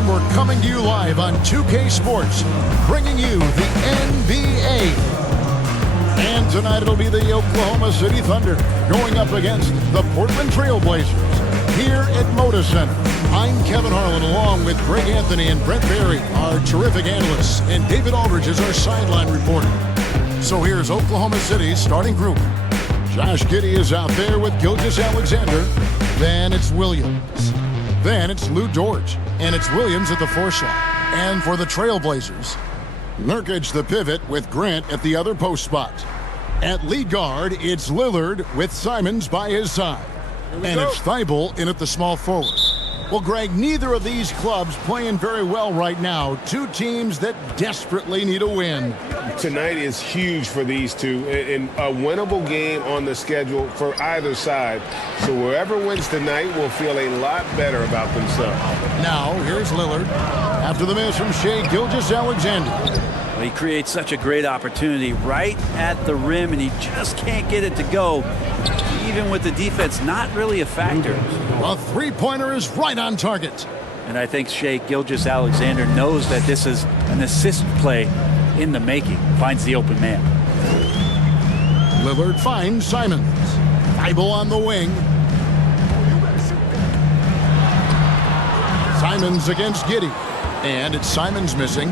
everyone. We're coming to you live on 2K Sports, bringing you the NBA. And tonight it'll be the Oklahoma City Thunder going up against the Portland Trail Blazers here at Moda Center. I'm Kevin Harlan along with Greg Anthony and Brent Berry, our terrific analysts, and David Aldridge is our sideline reporter. So here's Oklahoma City's starting group. Josh Giddey is out there with Gilgeous-Alexander. Then it's Williams. Then it's Lou Dort. And it's Williams at the 4 slot. And for the Trailblazers, Nurkic the pivot with Grant at the other post spot. At lead guard, it's Lillard with Simons by his side. And it's Thibault in at the small forward. Well, Greg, neither of these clubs playing very well right now. Two teams that desperately need a win. Tonight is huge for these two, and a winnable game on the schedule for either side. So whoever wins tonight will feel a lot better about themselves. Now, here's Lillard. After the miss from Shai Gilgeous-Alexander. Well, he creates such a great opportunity right at the rim, and he just can't get it to go. Even with the defense not really a factor. A three-pointer is right on target. And I think Shai Gilgeous-Alexander knows that this is an assist play in the making. Finds the open man. Lillard finds Simons. Thibault on the wing. Simons against Giddey. And it's Simons missing.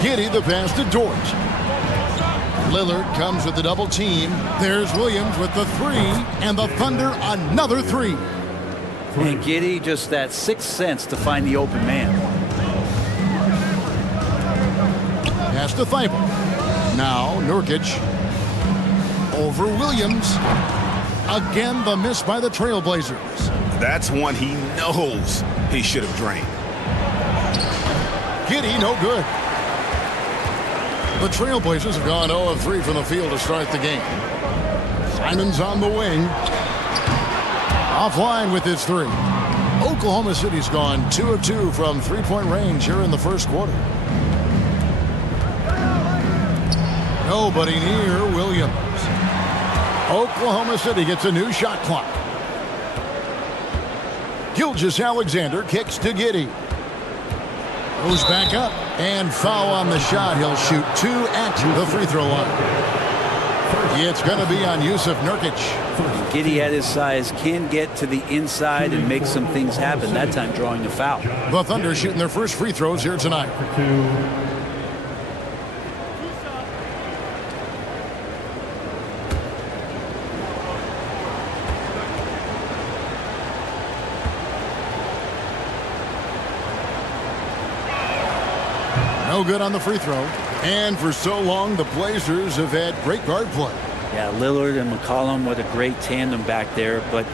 Giddey the pass to Dort. Lillard comes with the double team. There's Williams with the 3, and the Thunder another 3. And Giddey just that sixth sense to find the open man. Pass to Thibault. Now Nurkic over Williams. Again the miss by the Trailblazers. That's one he knows he should have drained. Giddey no good. The Trailblazers have gone 0 of 3 from the field to start the game. Simons on the wing. Offline with his 3. Oklahoma City's gone 2 of 2 from three-point range here in the first quarter. Nobody near Williams. Oklahoma City gets a new shot clock. Gilgeous-Alexander kicks to Giddey. Goes back up and foul on the shot. He'll shoot 2 at the free throw line. It's going to be on Yusuf Nurkic. Giddey at his size can get to the inside and make some things happen. That time drawing a foul. The Thunder shooting their first free throws here tonight. No good on the free throw. And for so long, the Blazers have had great guard play. Yeah, Lillard and McCollum, what a great tandem back there. But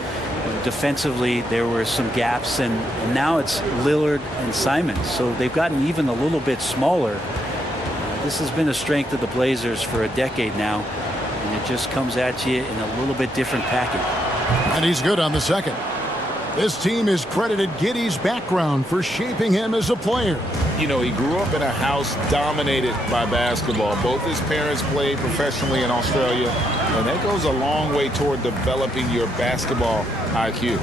defensively, there were some gaps. And now it's Lillard and Simons. So they've gotten even a little bit smaller. This has been a strength of the Blazers for a decade now. And it just comes at you in a little bit different package. And he's good on the second. This team has credited Giddey's background for shaping him as a player. You know, he grew up in a house dominated by basketball. Both his parents played professionally in Australia, and that goes a long way toward developing your basketball IQ.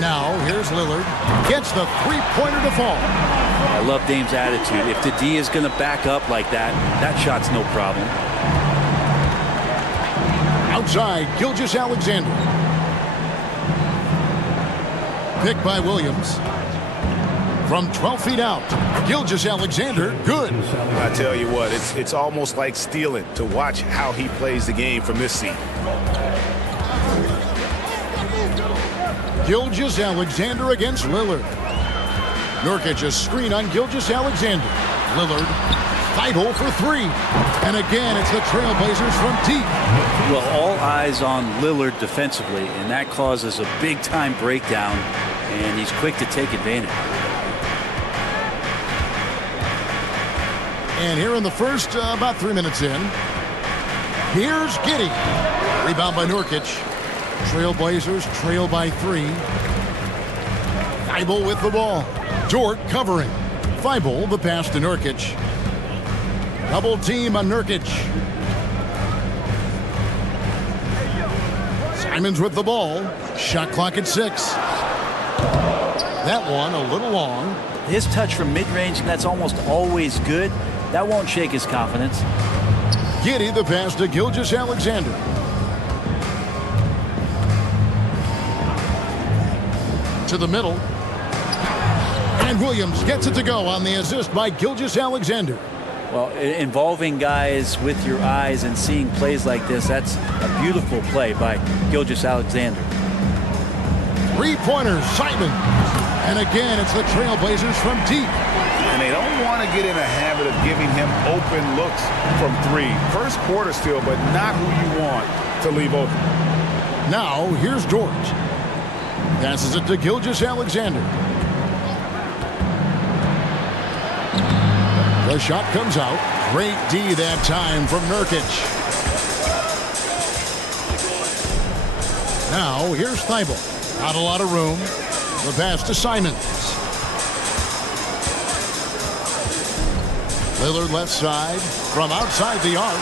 Now, here's Lillard. Gets the three-pointer to fall. I love Dame's attitude. If the D is going to back up like that, that shot's no problem. Outside, Gilgeous-Alexander. Picked by Williams. From 12 feet out, Gilgeous-Alexander, good. I tell you what, it's almost like stealing to watch how he plays the game from this seat. Gilgeous-Alexander against Lillard. Nurkic a screen on Gilgeous-Alexander. Lillard, Thibault for 3. And again, it's the Trailblazers from deep. Well, all eyes on Lillard defensively, and that causes a big-time breakdown, and he's quick to take advantage. And here in the first, about 3 minutes in, here's Giddey. Rebound by Nurkic. Trailblazers trail by 3. Thibault with the ball. Dort covering. Thibault the pass to Nurkic. Double team on Nurkic. Simons with the ball. Shot clock at 6. That one a little long. His touch from mid-range, that's almost always good. That won't shake his confidence. Giddy the pass to Gilgeous-Alexander. To the middle. And Williams gets it to go on the assist by Gilgeous-Alexander. Well, involving guys with your eyes and seeing plays like this, that's a beautiful play by Gilgeous-Alexander. Three-pointer, Simon. And again, it's the Trailblazers from deep. And they don't want to get in a habit of giving him open looks from three. First quarter still, but not who you want to leave open. Now, here's George. Passes it to Gilgeous-Alexander. The shot comes out. Great D that time from Nurkic. Now, here's Thibault. Not a lot of room. The pass to Simons. Lillard left side from outside the arc.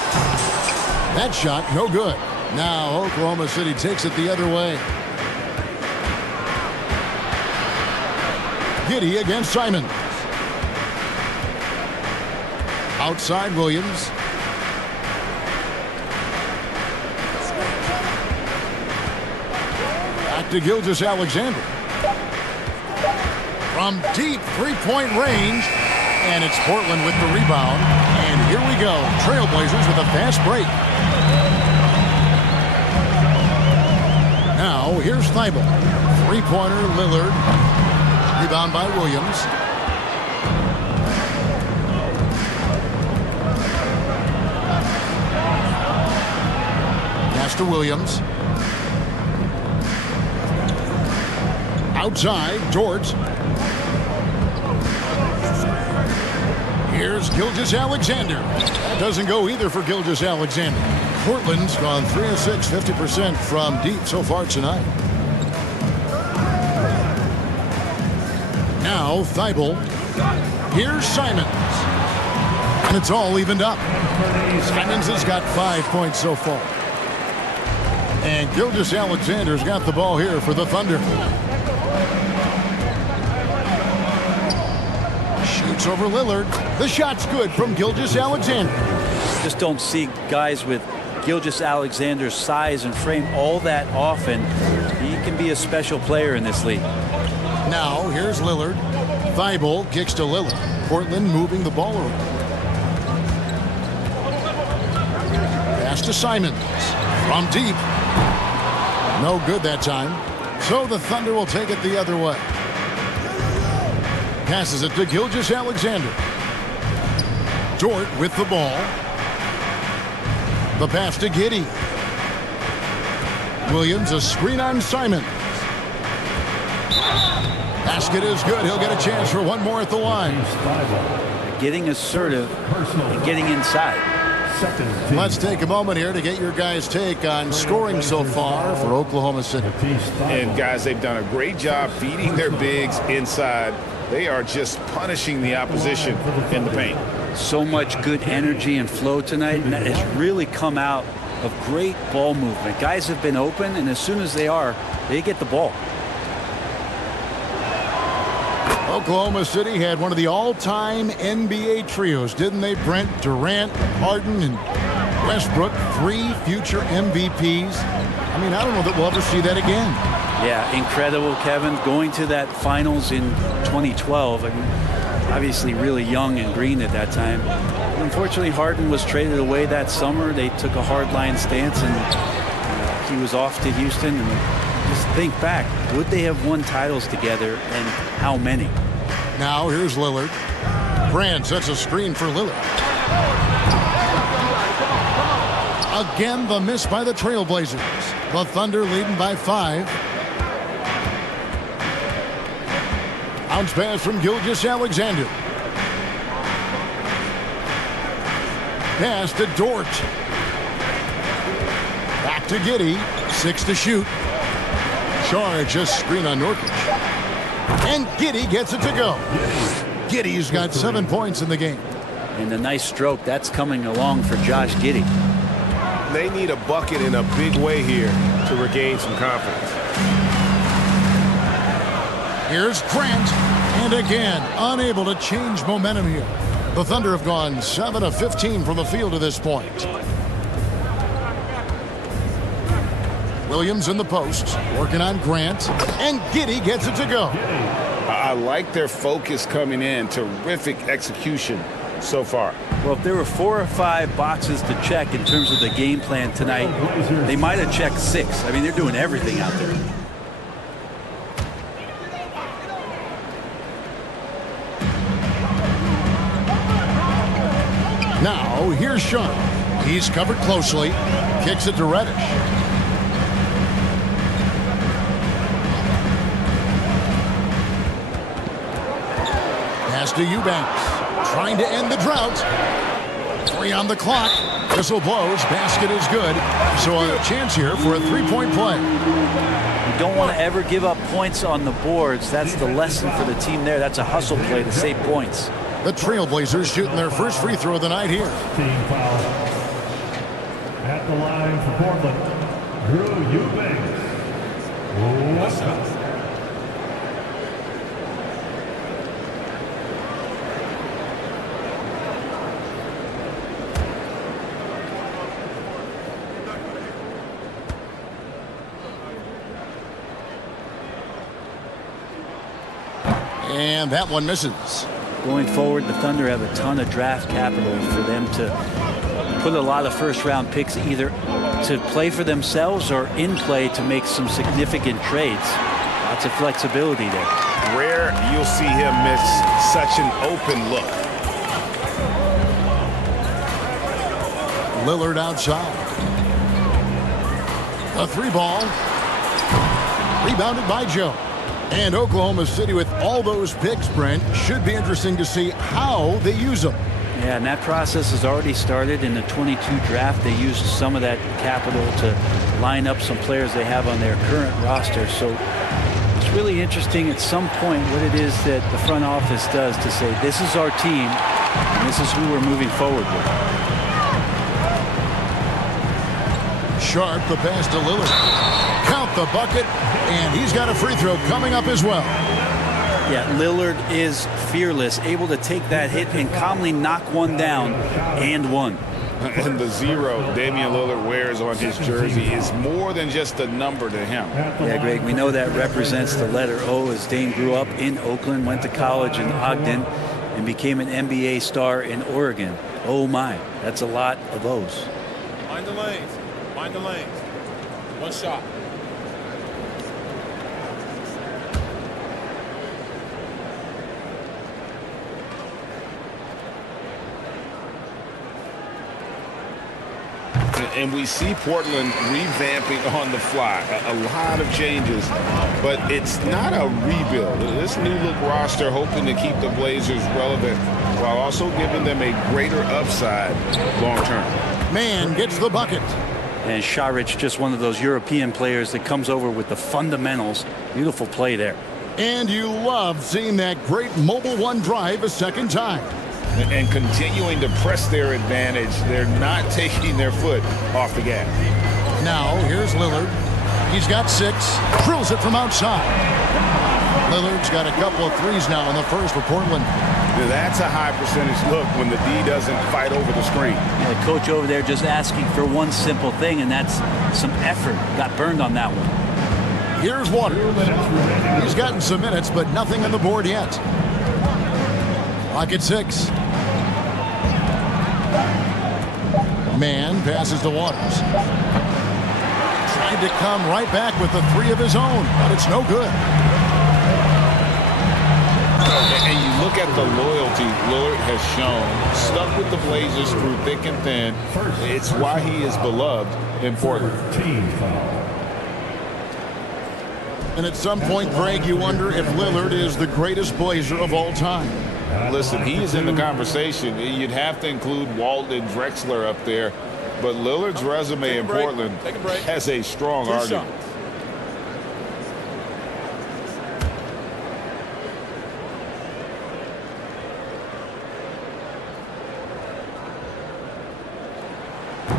That shot no good. Now Oklahoma City takes it the other way. Giddy against Simons. Outside Williams. Back to Gilgeous-Alexander. From deep three-point range. And it's Portland with the rebound. And here we go. Trailblazers with a fast break. Now, here's Thibault. Three-pointer, Lillard. Rebound by Williams. Pass to Williams. Outside, George. Here's Gilgeous-Alexander. That doesn't go either for Gilgeous-Alexander. Portland's gone 3 of 6, 50% from deep so far tonight. Now Thibault. Here's Simons. And it's all evened up. Simons has got 5 points so far. And Gilgeous-Alexander's got the ball here for the Thunder. Shoots over Lillard. The shot's good from Gilgeous-Alexander. Just don't see guys with Gilgeous-Alexander's size and frame all that often. He can be a special player in this league. Now, here's Lillard. Thibault kicks to Lillard. Portland moving the ball around. Pass to Simons. From deep. No good that time. So the Thunder will take it the other way. Passes it to Gilgeous-Alexander. Dort with the ball. The pass to Giddy. Williams, a screen on Simons. Basket is good. He'll get a chance for one more at the line. Getting assertive and getting inside. Let's take a moment here to get your guys' take on scoring so far for Oklahoma City. And guys, they've done a great job feeding their bigs inside. They are just punishing the opposition in the paint. So much good energy and flow tonight, and that has really come out of great ball movement. Guys have been open, and as soon as they are, they get the ball. Oklahoma City had one of the all-time NBA trios, didn't they, Brent? Durant, Harden, and Westbrook, 3 future MVPs. I mean, I don't know that we'll ever see that again. Yeah, incredible, Kevin. Going to that finals in 2012. I mean, obviously really young and green at that time. Unfortunately, Harden was traded away that summer. They took a hardline stance, and he was off to Houston. And just think back, would they have won titles together, and how many? Now here's Lillard. Brand sets a screen for Lillard. Again, the miss by the Trailblazers. The Thunder leading by 5. Bounce pass from Gilgeous-Alexander. Pass to Dort. Back to Giddy. 6 to shoot. Charge, a screen on Nurkic. And Giddy gets it to go. Giddy's got 7 points in the game. And a nice stroke. That's coming along for Josh Giddey. They need a bucket in a big way here to regain some confidence. Here's Grant, and again, unable to change momentum here. The Thunder have gone 7 of 15 from the field to this point. Williams in the post, working on Grant, and Giddey gets it to go. I like their focus coming in. Terrific execution so far. Well, if there were 4 or 5 boxes to check in terms of the game plan tonight, they might have checked 6. I mean, they're doing everything out there. Now, here's Sharp. He's covered closely. Kicks it to Reddish. Pass to Eubanks. Trying to end the drought. 3 on the clock. Whistle blows. Basket is good. So a chance here for a 3-point play. You don't want to ever give up points on the boards. That's the lesson for the team there. That's a hustle play to save points. The Trailblazers shooting their first free throw of the night here. Team foul. At the line for Portland, Drew Eubanks. And that one misses. Going forward, the Thunder have a ton of draft capital for them to put a lot of first-round picks either to play for themselves or in play to make some significant trades. Lots of flexibility there. Rare you'll see him miss such an open look. Lillard outside. A 3-ball. Rebounded by Joe. And Oklahoma City, with all those picks, Brent, should be interesting to see how they use them. Yeah, and that process has already started in the 22 draft. They used some of that capital to line up some players they have on their current roster. So it's really interesting at some point what it is that the front office does to say, this is our team, and this is who we're moving forward with. Sharp, the pass to Lillard. Count the bucket, and he's got a free throw coming up as well. Yeah, Lillard is fearless, able to take that hit and calmly knock one down and one. And the 0 Damian Lillard wears on his jersey is more than just a number to him. Yeah, Greg, we know that represents the letter O, as Dame grew up in Oakland, went to college in Ogden, and became an NBA star in Oregon. Oh my, that's a lot of O's. Mind the lanes. Mind the lanes. One shot. And we see Portland revamping on the fly. A lot of changes, but it's not a rebuild. This new look roster hoping to keep the Blazers relevant while also giving them a greater upside long term. Man gets the bucket. And Šarić, just one of those European players that comes over with the fundamentals. Beautiful play there. And you love seeing that great mobile one drive a second time. And continuing to press their advantage. They're not taking their foot off the gas. Now, here's Lillard. He's got 6. Drills it from outside. Lillard's got a couple of threes now in the first for Portland. That's a high percentage look when the D doesn't fight over the screen. Yeah, the coach over there just asking for one simple thing, and that's some effort. Got burned on that one. Here's Waters. He's gotten some minutes, but nothing on the board yet. Clock at 6. Man passes to Waters. Tried to come right back with the 3 of his own, but it's no good. And you look at the loyalty Lillard has shown, stuck with the Blazers through thick and thin. It's why he is beloved in Portland. And at some point, Greg, you wonder if Lillard is the greatest Blazer of all time. Listen, he is in the conversation. You'd have to include Walton and Drexler up there. But Lillard's resume in Portland has a strong argument.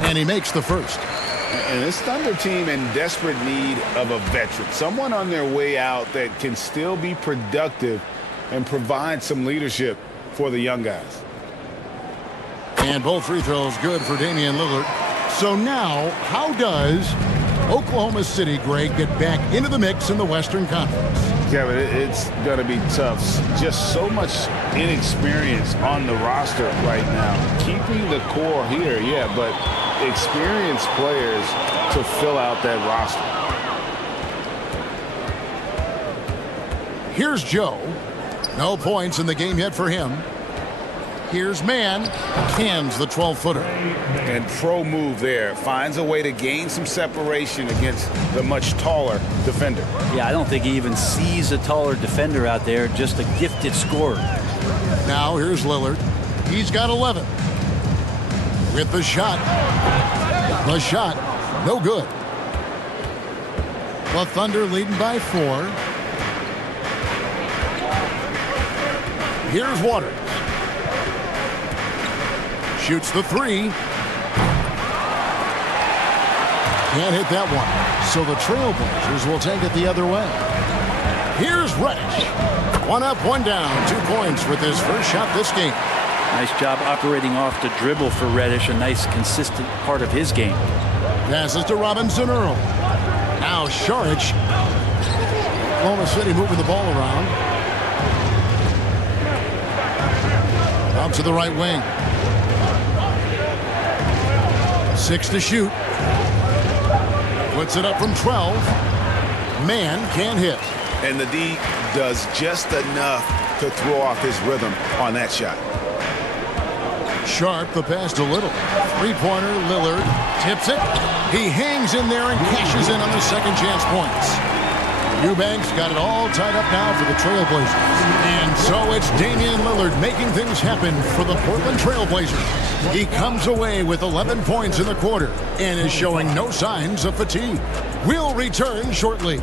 And he makes the first. And this Thunder team in desperate need of a veteran, someone on their way out that can still be productive and provide some leadership for the young guys. And both free throws good for Damian Lillard. So now, how does Oklahoma City, Greg, get back into the mix in the Western Conference? Kevin, it's going to be tough. Just so much inexperience on the roster right now. Keeping the core here, yeah, but experienced players to fill out that roster. Here's Joe. No points in the game yet for him. Here's Mann. Cans the 12-footer. And pro move there. Finds a way to gain some separation against the much taller defender. Yeah, I don't think he even sees a taller defender out there, just a gifted scorer. Now here's Lillard. He's got 11. With the shot. The shot. No good. The Thunder leading by 4. Here's Waters. Shoots the 3. Can't hit that one. So the Trailblazers will take it the other way. Here's Reddish. 1 up, 1 down. 2 points with his first shot this game. Nice job operating off the dribble for Reddish. A nice, consistent part of his game. Passes to Robinson Earl. Now Saric. Oklahoma City moving the ball around. Out to the right wing. 6 to shoot. Puts it up from 12. Mann can't hit. And the D does just enough to throw off his rhythm on that shot. Sharp the pass to Little. 3-pointer, Lillard tips it. He hangs in there and cashes in on the second chance points. Eubanks got it all tied up now for the Trailblazers. And so it's Damian Lillard making things happen for the Portland Trailblazers. He comes away with 11 points in the quarter and is showing no signs of fatigue. We'll return shortly.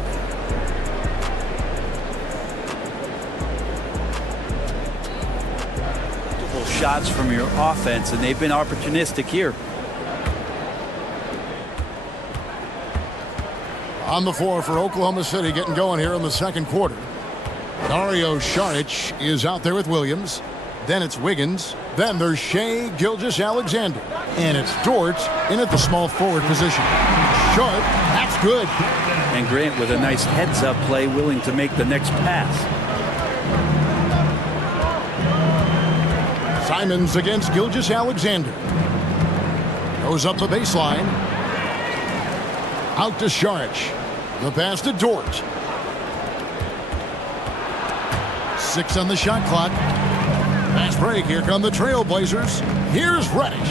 Shots from your offense, and they've been opportunistic here. On the floor for Oklahoma City, getting going here in the second quarter. Dario Saric is out there with Williams. Then it's Wiggins. Then there's Shai Gilgeous-Alexander. And it's Dort in at the small forward position. Sharp, that's good. And Grant with a nice heads-up play, willing to make the next pass. Simons against Gilgeous-Alexander. Goes up the baseline. Out to Saric. The pass to Dort. 6 on the shot clock. Fast break. Here come the Trailblazers. Here's Reddish.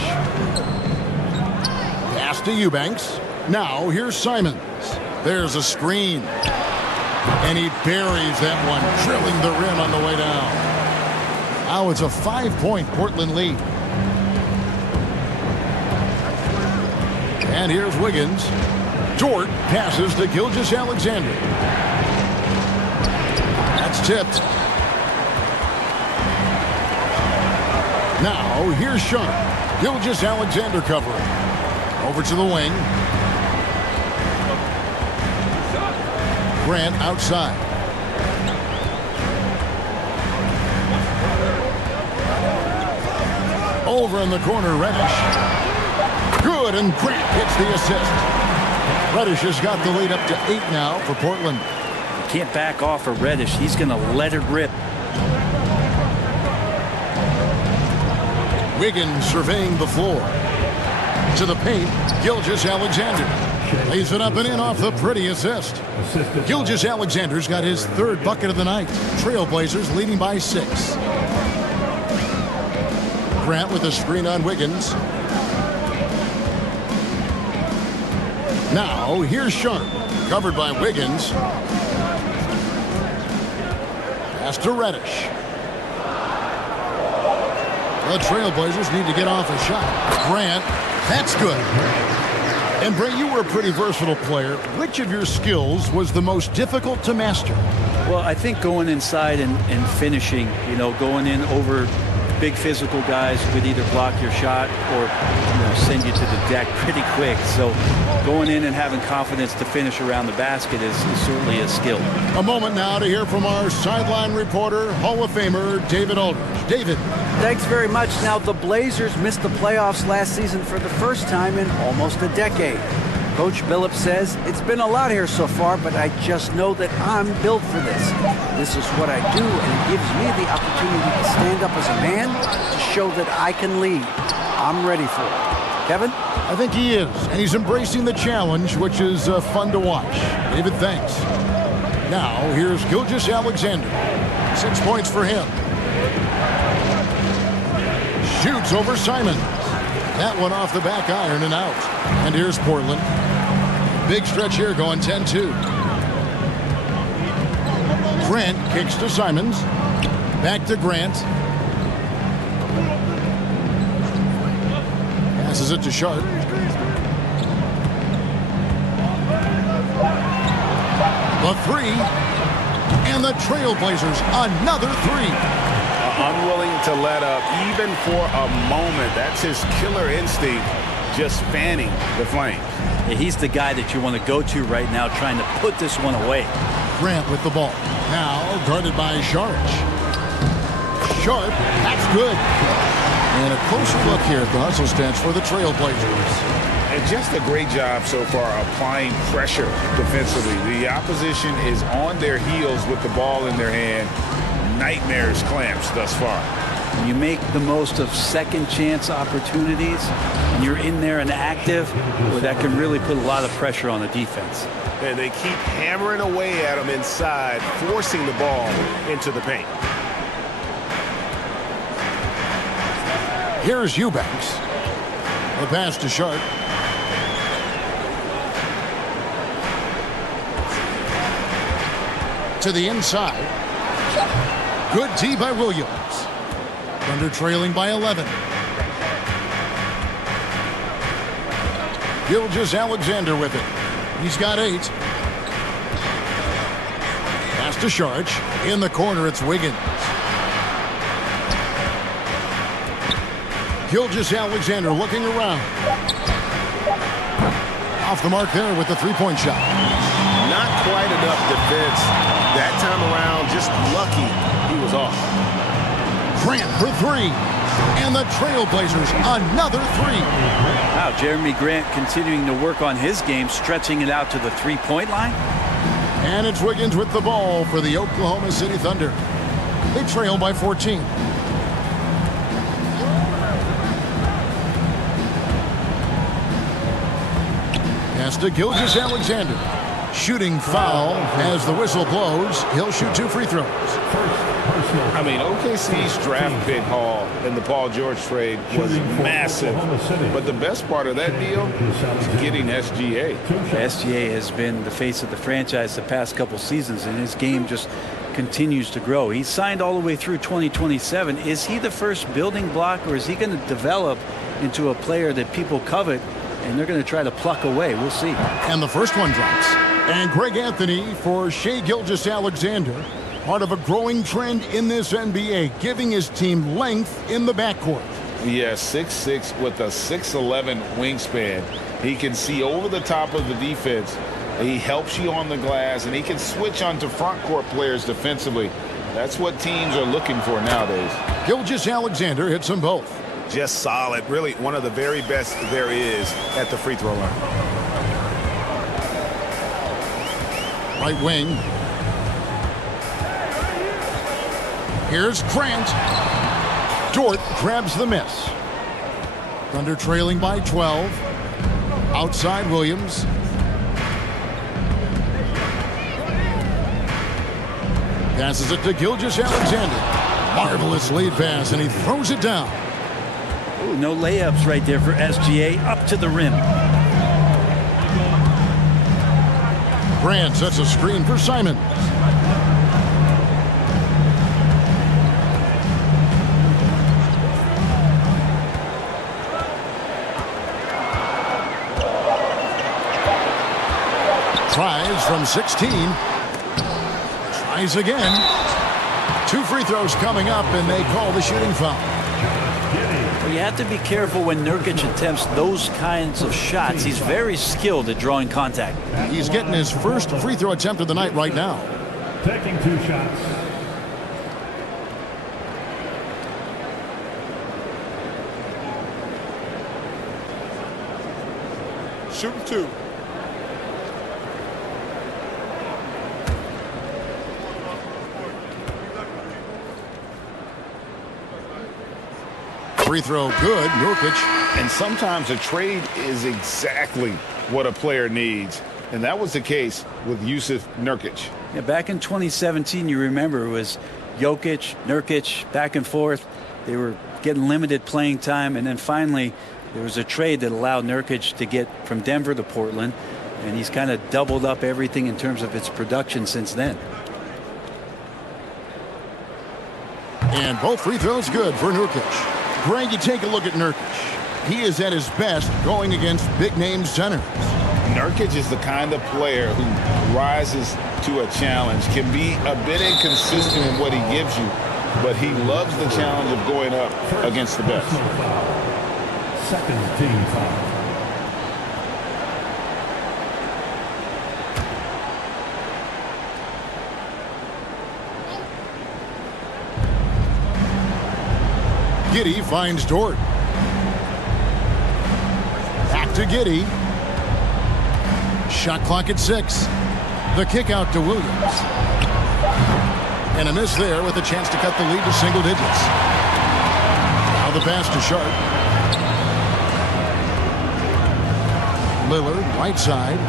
Pass to Eubanks. Now here's Simons. There's a screen. And he buries that one, drilling the rim on the way down. Now it's a 5-point Portland lead. And here's Wiggins. Dort passes to Gilgeous-Alexander. That's tipped. Now here's Sharp. Gilgeous-Alexander covering. Over to the wing. Grant outside. Over in the corner, Reddish. Good, and Grant gets the assist. Reddish has got the lead up to 8 now for Portland. You can't back off of Reddish. He's going to let it rip. Wiggins surveying the floor. To the paint, Gilgeous-Alexander. Lays it up and in off the pretty assist. Gilgeous-Alexander's got his 3rd bucket of the night. Trailblazers leading by 6. Grant with a screen on Wiggins. Now here's Sharp. Covered by Wiggins. Pass to Reddish. The Trailblazers need to get off a shot. Grant, that's good. And Bray, you were a pretty versatile player. Which of your skills was the most difficult to master? Well, I think going inside and finishing, going in over big physical guys could either block your shot or send you to the deck pretty quick. So going in and having confidence to finish around the basket is certainly a skill. A moment now to hear from our sideline reporter, Hall of Famer David Aldridge. David. Thanks very much. Now, the Blazers missed the playoffs last season for the first time in almost a decade. Coach Billups says, it's been a lot here so far, but I just know that I'm built for this. This is what I do, and it gives me the opportunity to stand up as a man to show that I can lead. I'm ready for it. Kevin? I think he is, and he's embracing the challenge, which is fun to watch. David, thanks. Now, here's Gilgeous-Alexander. 6 points for him. Shoots over Simon. That one off the back iron and out. And here's Portland. Big stretch here going 10-2. Grant kicks to Simons. Back to Grant. Passes it to Sharp. The three. And the Trailblazers, another three. Unwilling to let up even for a moment. That's his killer instinct, just fanning the flames. Yeah, he's the guy that you want to go to right now, trying to put this one away. Grant with the ball. Now guarded by Sharp. Sharp, that's good. And a closer look here at the hustle stats for the Trailblazers. And just a great job so far applying pressure defensively. The opposition is on their heels with the ball in their hand. Nightmares clamps thus far. You make the most of second chance opportunities, and you're in there and active, well, that can really put a lot of pressure on the defense. And they keep hammering away at him inside, forcing the ball into the paint. Here's Eubanks. The pass to Sharp. To the inside. Good D by Williams. Thunder trailing by 11. Gilgeous-Alexander with it. He's got 8. Pass to Sharp. In the corner, it's Wiggins. Gilgeous-Alexander looking around. Off the mark there with the three-point shot. Not quite enough defense that time around. Just lucky he was off. Grant for 3. And the Trailblazers, another 3. Wow, Jeremy Grant continuing to work on his game, stretching it out to the three-point line. And it's Wiggins with the ball for the Oklahoma City Thunder. They trail by 14. Pass to Gilgeous-Alexander. Shooting foul as the whistle blows. He'll shoot 2 free throws. I mean, OKC's draft pick haul in the Paul George trade was massive. But the best part of that deal is getting SGA. SGA has been the face of the franchise the past couple seasons, and his game just continues to grow. He's signed all the way through 2027. Is he the first building block, or is he going to develop into a player that people covet and they're going to try to pluck away? We'll see. And the first one drops. And Greg Anthony for Shai Gilgeous-Alexander. Part of a growing trend in this NBA, giving his team length in the backcourt. Yeah, 6'6" with a 6'11" wingspan. He can see over the top of the defense. He helps you on the glass, and he can switch onto front court players defensively. That's what teams are looking for nowadays. Gilgeous-Alexander hits them both. Just solid. Really one of the very best there is at the free throw line. Right wing. Here's Grant. Dort grabs the miss. Thunder trailing by 12. Outside Williams. Passes it to Gilgeous-Alexander. Marvelous lead pass, and he throws it down. Ooh, no layups right there for SGA. Up to the rim. Grant sets a screen for Simon. Tries from 16. Tries again. 2 free throws coming up, and they call the shooting foul. You have to be careful when Nurkic attempts those kinds of shots. He's very skilled at drawing contact. He's getting his first free throw attempt of the night right now. Taking 2 shots. Shooting 2. Free throw good, Nurkic. And sometimes a trade is exactly what a player needs. And that was the case with Yusuf Nurkic. Yeah, back in 2017, you remember, it was Jokic, Nurkic, back and forth. They were getting limited playing time, and then finally there was a trade that allowed Nurkic to get from Denver to Portland, and he's kind of doubled up everything in terms of its production since then. And both free throws good for Nurkic. Greg, you take a look at Nurkic. He is at his best going against big-name centers. Nurkic is the kind of player who rises to a challenge, can be a bit inconsistent in what he gives you, but he loves the challenge of going up against the best. Second team foul. Giddey finds Dort. Back to Giddey. Shot clock at 6. The kick out to Williams. And a miss there with a chance to cut the lead to single digits. Now the pass to Sharp. Lillard, right side.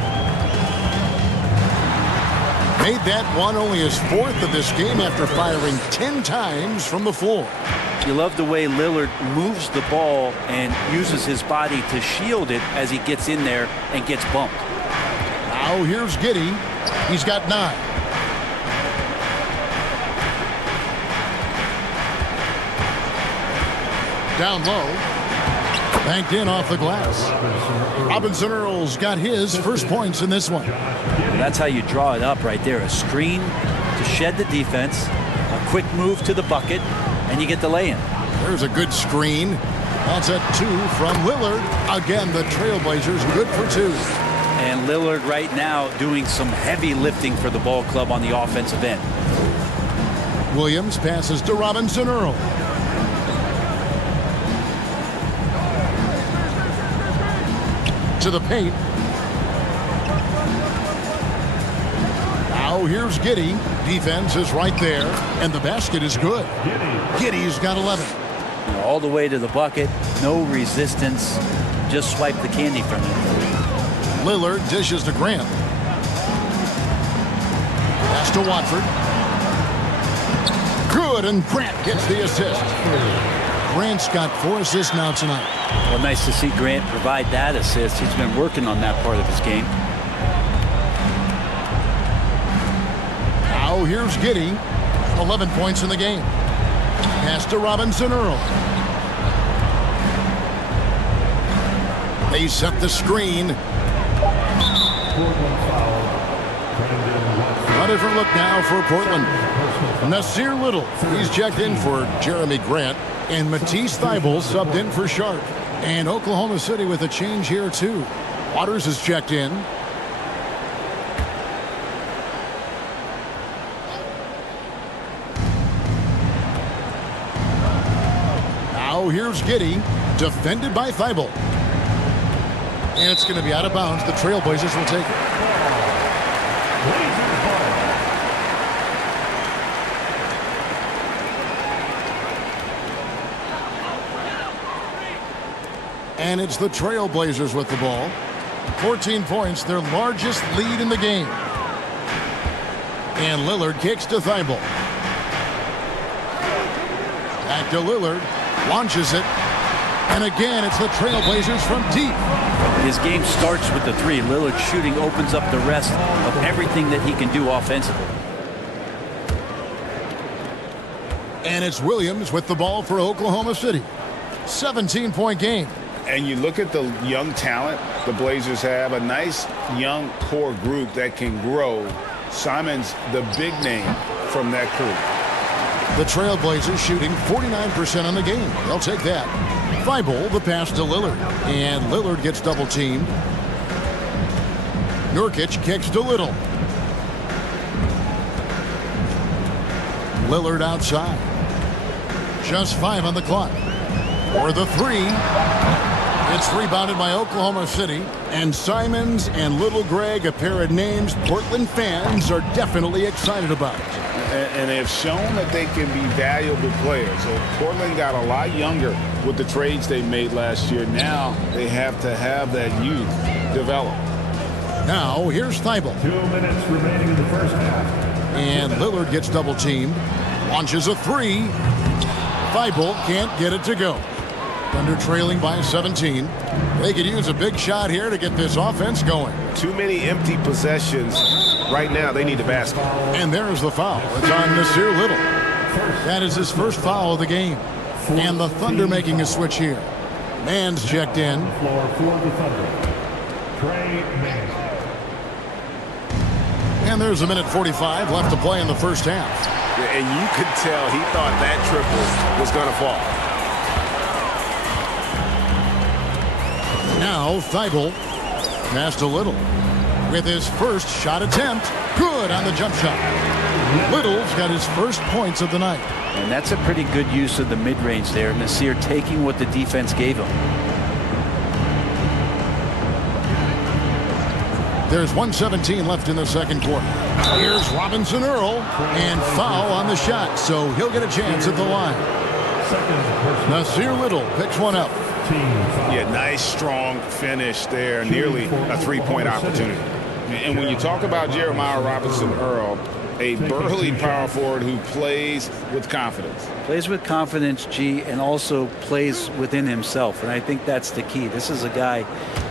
Made that one only his 4th of this game after firing 10 times from the floor. You love the way Lillard moves the ball and uses his body to shield it as he gets in there and gets bumped. Now here's Giddey. He's got 9. Down low. Banked in off the glass. Robinson Earl's got his first points in this one. That's how you draw it up right there. A screen to shed the defense, a quick move to the bucket, and you get the lay-in. There's a good screen. That's a 2 from Lillard. Again, the Trailblazers good for 2. And Lillard right now doing some heavy lifting for the ball club on the offensive end. Williams passes to Robinson Earl. To the paint. Now here's Giddey. Defense is right there, and the basket is good. Giddey's got 11. All the way to the bucket, no resistance, just swipe the candy from him. Lillard dishes to Grant. Pass to Watford. Good, and Grant gets the assist. Grant's got 4 assists now tonight. Well, nice to see Grant provide that assist. He's been working on that part of his game. Now here's Giddey. 11 points in the game. Pass to Robinson Earl. They set the screen. A different look now for Portland. Nasir Little, he's checked in for Jeremy Grant, and Matisse Thybulle subbed in for Sharp. And Oklahoma City with a change here too. Waters is checked in. Now here's Giddey, defended by Thybulle. And it's going to be out of bounds. The Trailblazers will take it. And it's the Trailblazers with the ball. 14 points, their largest lead in the game. And Lillard kicks to Thybulle. Back to Lillard, launches it. And again, it's the Trailblazers from deep. His game starts with the 3. Lillard shooting opens up the rest of everything that he can do offensively. And it's Williams with the ball for Oklahoma City. 17-point game. And you look at the young talent the Blazers have, a nice young core group that can grow. Simon's the big name from that crew. The Trailblazers shooting 49% on the game. They'll take that. Thibault, the pass to Lillard. And Lillard gets double teamed. Nurkic kicks to Little. Lillard outside. Just 5 on the clock. For the 3. It's rebounded by Oklahoma City. And Simons and Little Greg, a pair of names Portland fans are definitely excited about. And they've shown that they can be valuable players. So Portland got a lot younger with the trades they made last year. Now they have to have that youth develop. Now here's Thibault. 2 minutes remaining in the first half. And Lillard gets double teamed. Launches a 3. Thibault can't get it to go. Thunder trailing by 17. They could use a big shot here to get this offense going. Too many empty possessions. Right now, they need a basket. And there's the foul. It's on Nasir Little. That is his first foul of the game. And the Thunder making a switch here. Mann's checked in. Floor for the Thunder. Trey Mann. And there's a minute 45 left to play in the first half. And you could tell he thought that triple was going to fall. Now Thibault pass to Little with his first shot attempt. Good on the jump shot. Little's got his first points of the night. And that's a pretty good use of the mid-range there. Nasir taking what the defense gave him. There's 1:17 left in the second quarter. Here's Robinson Earl, and foul on the shot, so he'll get a chance at the line. Nasir Little picks one up. Yeah, nice, strong finish there. Nearly a three-point opportunity. And when you talk about Jeremiah Robinson Earl, a burly power forward who plays with confidence. Plays with confidence, G, and also plays within himself. And I think that's the key. This is a guy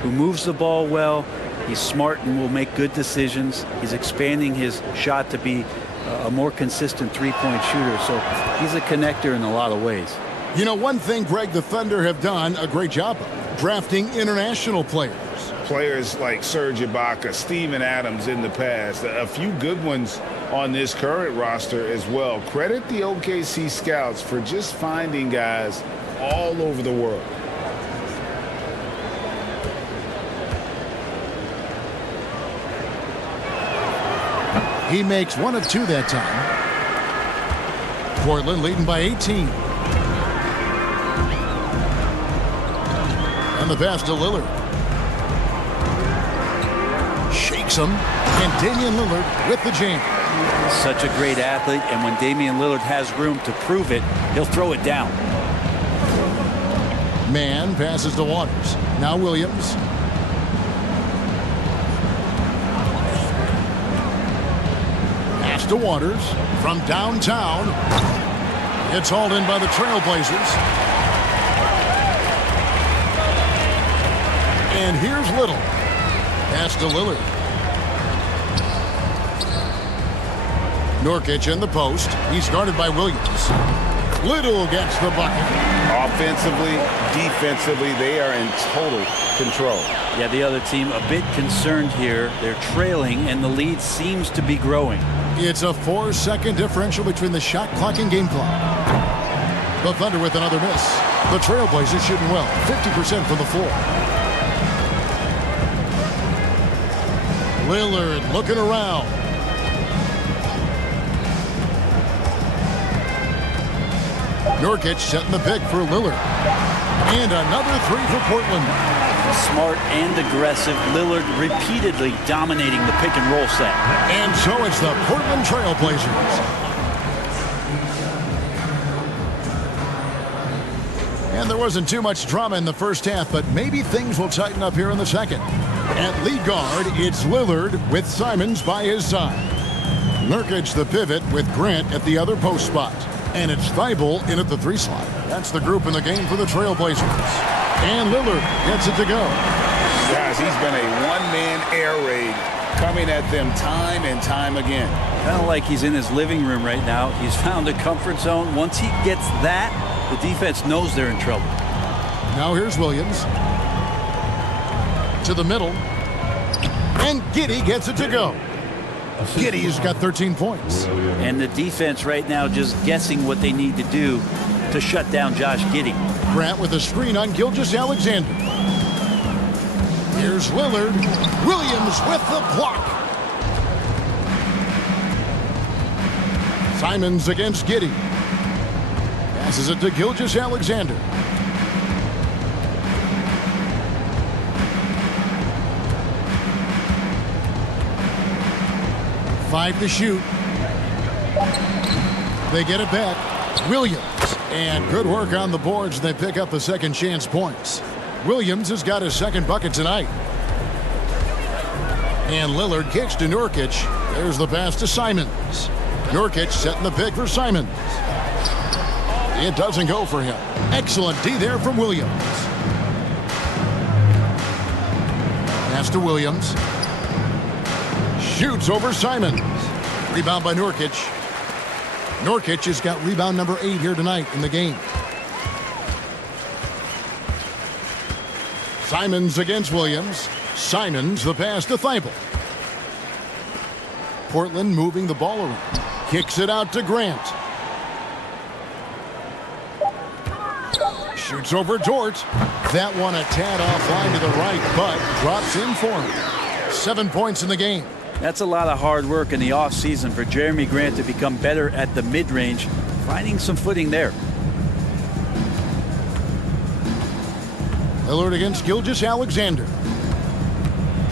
who moves the ball well. He's smart and will make good decisions. He's expanding his shot to be a more consistent three-point shooter. So he's a connector in a lot of ways. You know, one thing, Greg, the Thunder have done a great job of drafting international players. Players like Serge Ibaka, Steven Adams in the past, a few good ones on this current roster as well. Credit the OKC scouts for just finding guys all over the world. He makes 1 of 2 that time. Portland leading by 18. And the pass to Lillard. Shakes him. And Damian Lillard with the jam. Such a great athlete, and when Damian Lillard has room to prove it, he'll throw it down. Mann passes to Waters. Now Williams. Pass to Waters from downtown. It's hauled in by the Trailblazers. And here's Little. Pass to Lillard. Nurkic in the post. He's guarded by Williams. Little gets the bucket. Offensively, defensively, they are in total control. Yeah, the other team a bit concerned here. They're trailing, and the lead seems to be growing. It's a 4-second differential between the shot clock and game clock. The Thunder with another miss. The Trailblazers shooting well, 50% from the floor. Lillard looking around. Nurkic setting the pick for Lillard. And another 3 for Portland. Smart and aggressive. Lillard repeatedly dominating the pick and roll set. And so it's the Portland Trailblazers. And there wasn't too much drama in the first half, but maybe things will tighten up here in the second. At lead guard, it's Lillard with Simons by his side. Nurkic the pivot with Grant at the other post spot. And it's Thibault in at the 3 slot. That's the group in the game for the Trailblazers. And Lillard gets it to go. Guys, he's been a one-man air raid coming at them time and time again. Kind of like he's in his living room right now. He's found a comfort zone. Once he gets that, the defense knows they're in trouble. Now here's Williams. To the middle. And Giddey gets it to go. Giddey's got 13 points. And the defense right now just guessing what they need to do to shut down Josh Giddey. Grant with a screen on Gilgeous-Alexander. Here's Lillard. Williams with the block. Simons against Giddey. Passes it to Gilgeous-Alexander. Five to shoot. They get it back. Williams. And good work on the boards. They pick up the second chance points. Williams has got his second bucket tonight. And Lillard kicks to Nurkic. There's the pass to Simons. Nurkic setting the pick for Simons. It doesn't go for him. Excellent D there from Williams. Pass to Williams. Shoots over Simons. Rebound by Nurkic. Nurkic has got rebound number 8 here tonight in the game. Simons against Williams. Simons the pass to Thibault. Portland moving the ball around. Kicks it out to Grant. Shoots over Dort. That one a tad offline to the right, but drops in for him. 7 points in the game. That's a lot of hard work in the offseason for Jeremy Grant to become better at the mid-range, finding some footing there. Lillard against Gilgeous-Alexander.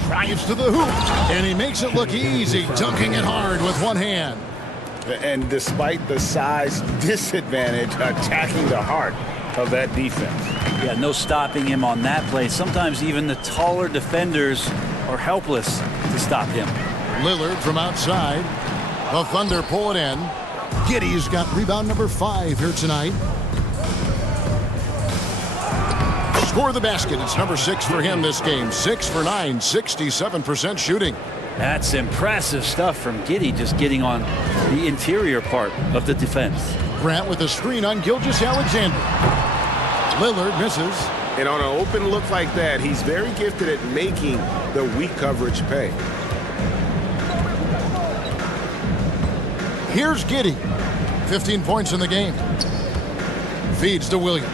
Drives to the hoop, and he makes it look easy, dunking it hard with one hand. And despite the size disadvantage, attacking the heart of that defense. Yeah, no stopping him on that play. Sometimes even the taller defenders are helpless to stop him. Lillard from outside. The Thunder pull it in. Giddey's got rebound number 5 here tonight. Score the basket. It's number 6 for him this game. 6 for 9, 67% shooting. That's impressive stuff from Giddey, just getting on the interior part of the defense. Grant with a screen on Gilgeous-Alexander. Lillard misses. And on an open look like that, he's very gifted at making the weak coverage pay. Here's Giddey. 15 points in the game. Feeds to Williams.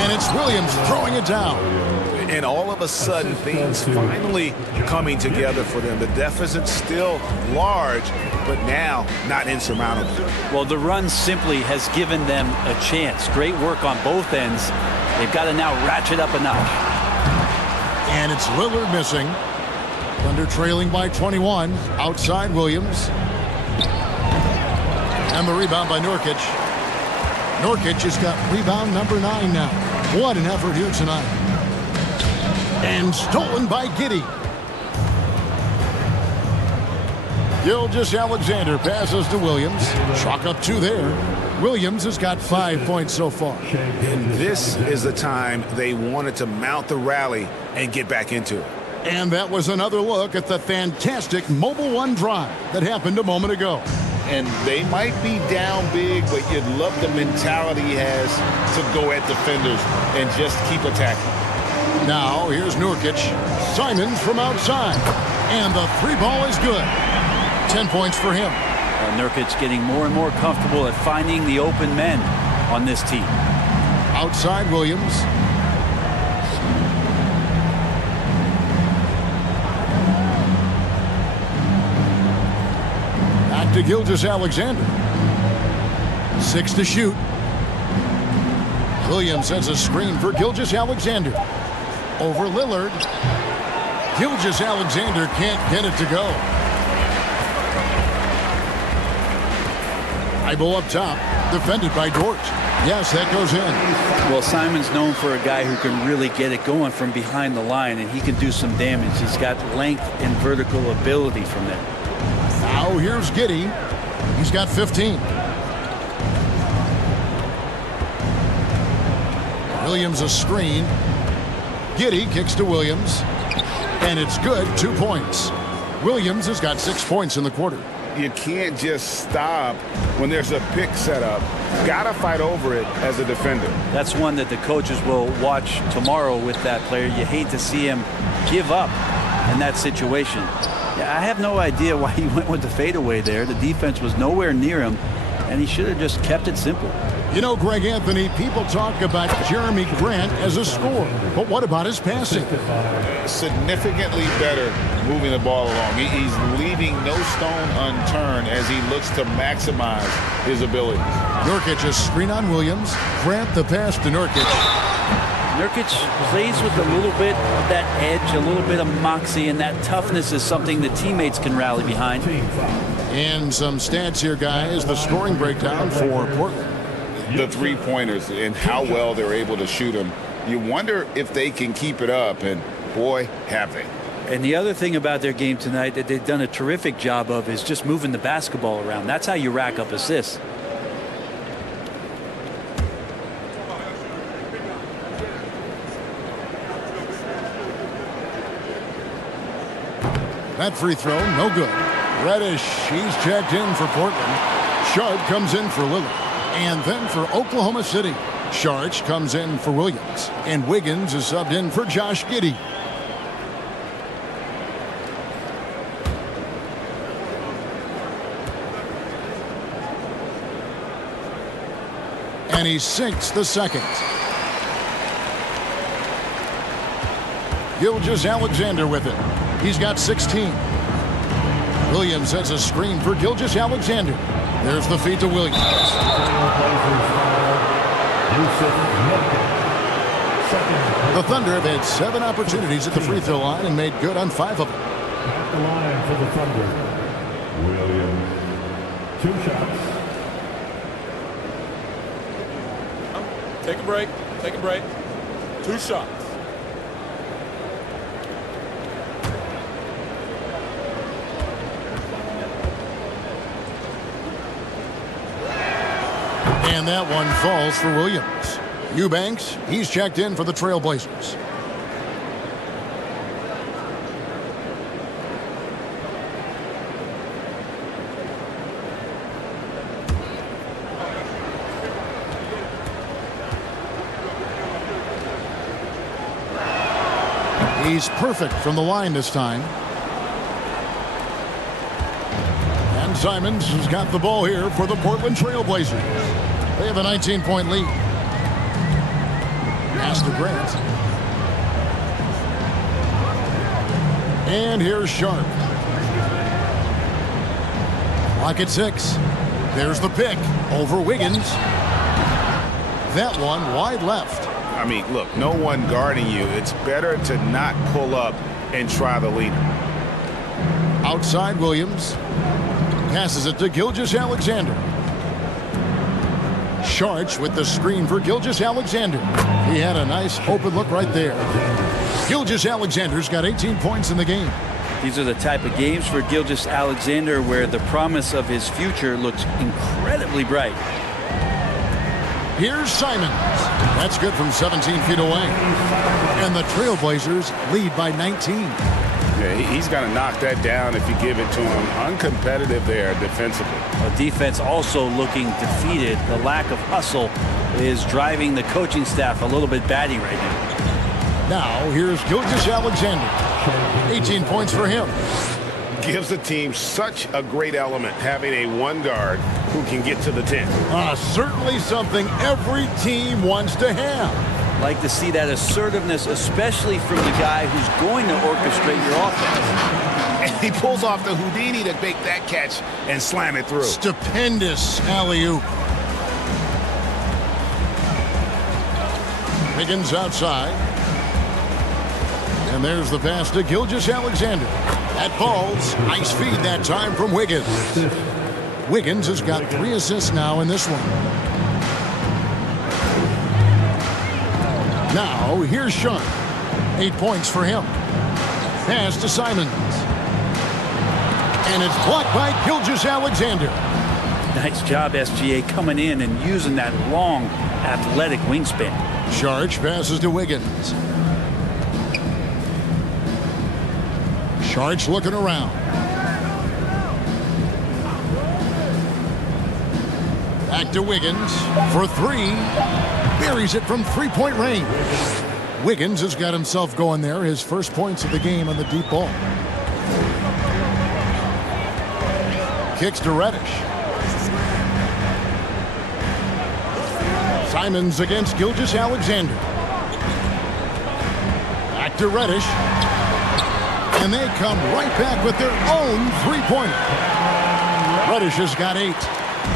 And it's Williams throwing it down. And all of a sudden, things finally coming together for them. The deficit's still large, but now not insurmountable. Well, the run simply has given them a chance. Great work on both ends. They've got to now ratchet up a notch. And it's Lillard missing. Thunder trailing by 21. Outside Williams. And the rebound by Nurkic. Nurkic has got rebound number 9 now. What an effort here tonight. And stolen by Giddey. Gilgeous-Alexander passes to Williams. Chalk up 2 there. Williams has got 5 points so far. And this is the time they wanted to mount the rally and get back into it. And that was another look at the fantastic Mobile One drive that happened a moment ago. And they might be down big, but you'd love the mentality he has to go at defenders and just keep attacking. Now, here's Nurkic. Simons from outside. And the 3 ball is good. 10 points for him. Nurkic getting more and more comfortable at finding the open men on this team. Outside Williams. Back to Gilgeous-Alexander. 6 to shoot. Williams sets a screen for Gilgeous-Alexander. Over Lillard. Gilgeous-Alexander can't get it to go. Thibault up top, defended by Dort. Yes, that goes in. Well, Simon's known for a guy who can really get it going from behind the line, and he can do some damage. He's got length and vertical ability from there. Now here's Giddey. He's got 15. Williams a screen. Giddey kicks to Williams. And it's good, 2 points. Williams has got 6 points in the quarter. You can't just stop when there's a pick set up. Gotta fight over it as a defender. That's one that the coaches will watch tomorrow with that player. You hate to see him give up in that situation. Yeah, I have no idea why he went with the fadeaway there. The defense was nowhere near him, and he should have just kept it simple. You know, Greg Anthony, people talk about Jeremy Grant as a scorer, but what about his passing? Significantly better moving the ball along. He's leaving no stone unturned as he looks to maximize his abilities. Nurkic a screen on Williams. Grant the pass to Nurkic. Nurkic plays with a little bit of that edge, a little bit of moxie, and that toughness is something the teammates can rally behind. And some stats here, guys. The scoring breakdown for Portland. The three-pointers and how well they're able to shoot them. You wonder if they can keep it up, and boy, have they. And the other thing about their game tonight that they've done a terrific job of is just moving the basketball around. That's how you rack up assists. That free throw, no good. Reddish, he's checked in for Portland. Sharp comes in for Lillard. And then for Oklahoma City, Sharch comes in for Williams. And Wiggins is subbed in for Josh Giddey. And he sinks the second. Gilgeous-Alexander with it. He's got 16. Williams has a screen for Gilgeous-Alexander. There's the feed to Williams. The Thunder have had 7 opportunities at the free throw line and made good on 5 of them. At the line for the Thunder, Williams. 2 shots. Take a break. Take a break. 2 shots. And that one falls for Williams. Eubanks, he's checked in for the Trailblazers. He's perfect from the line this time. And Simons has got the ball here for the Portland Trailblazers. They have a 19-point lead. Pass to Grant. And here's Sharp. Clock at 6. There's the pick over Wiggins. That one wide left. I mean, look, no one guarding you. It's better to not pull up and try the leader. Outside Williams. Passes it to Gilgeous-Alexander. Sharch with the screen for Gilgeous-Alexander. He had a nice open look right there. Gilgeous-Alexander's got 18 points in the game. These are the type of games for Gilgeous-Alexander where the promise of his future looks incredibly bright. Here's Simons. That's good from 17 feet away. And the Trailblazers lead by 19. Yeah, he's going to knock that down if you give it to him. Uncompetitive there defensively. Defense also looking defeated. The lack of hustle is driving the coaching staff a little bit batty right now. Now here's Gilgeous-Alexander. 18 points for him. Gives the team such a great element having a one guard who can get to the 10. Certainly something every team wants to have. Like to see that assertiveness, especially from the guy who's going to orchestrate your offense. And he pulls off the Houdini to make that catch and slam it through. Stupendous alley-oop. Wiggins outside. And there's the pass to Gilgeous-Alexander. That falls. Nice feed that time from Wiggins. Wiggins has got 3 assists now in this one. Now, here's Sharp. 8 points for him. Pass to Simons. And it's blocked by Gilgeous-Alexander. Nice job, SGA, coming in and using that long, athletic wingspan. Sharp passes to Wiggins. Sharp looking around. Back to Wiggins for 3. Buries it from 3-point range. Wiggins has got himself going there. His first points of the game on the deep ball. Kicks to Reddish. Simons against Gilgeous-Alexander. Back to Reddish. And they come right back with their own three-pointer. Reddish has got 8.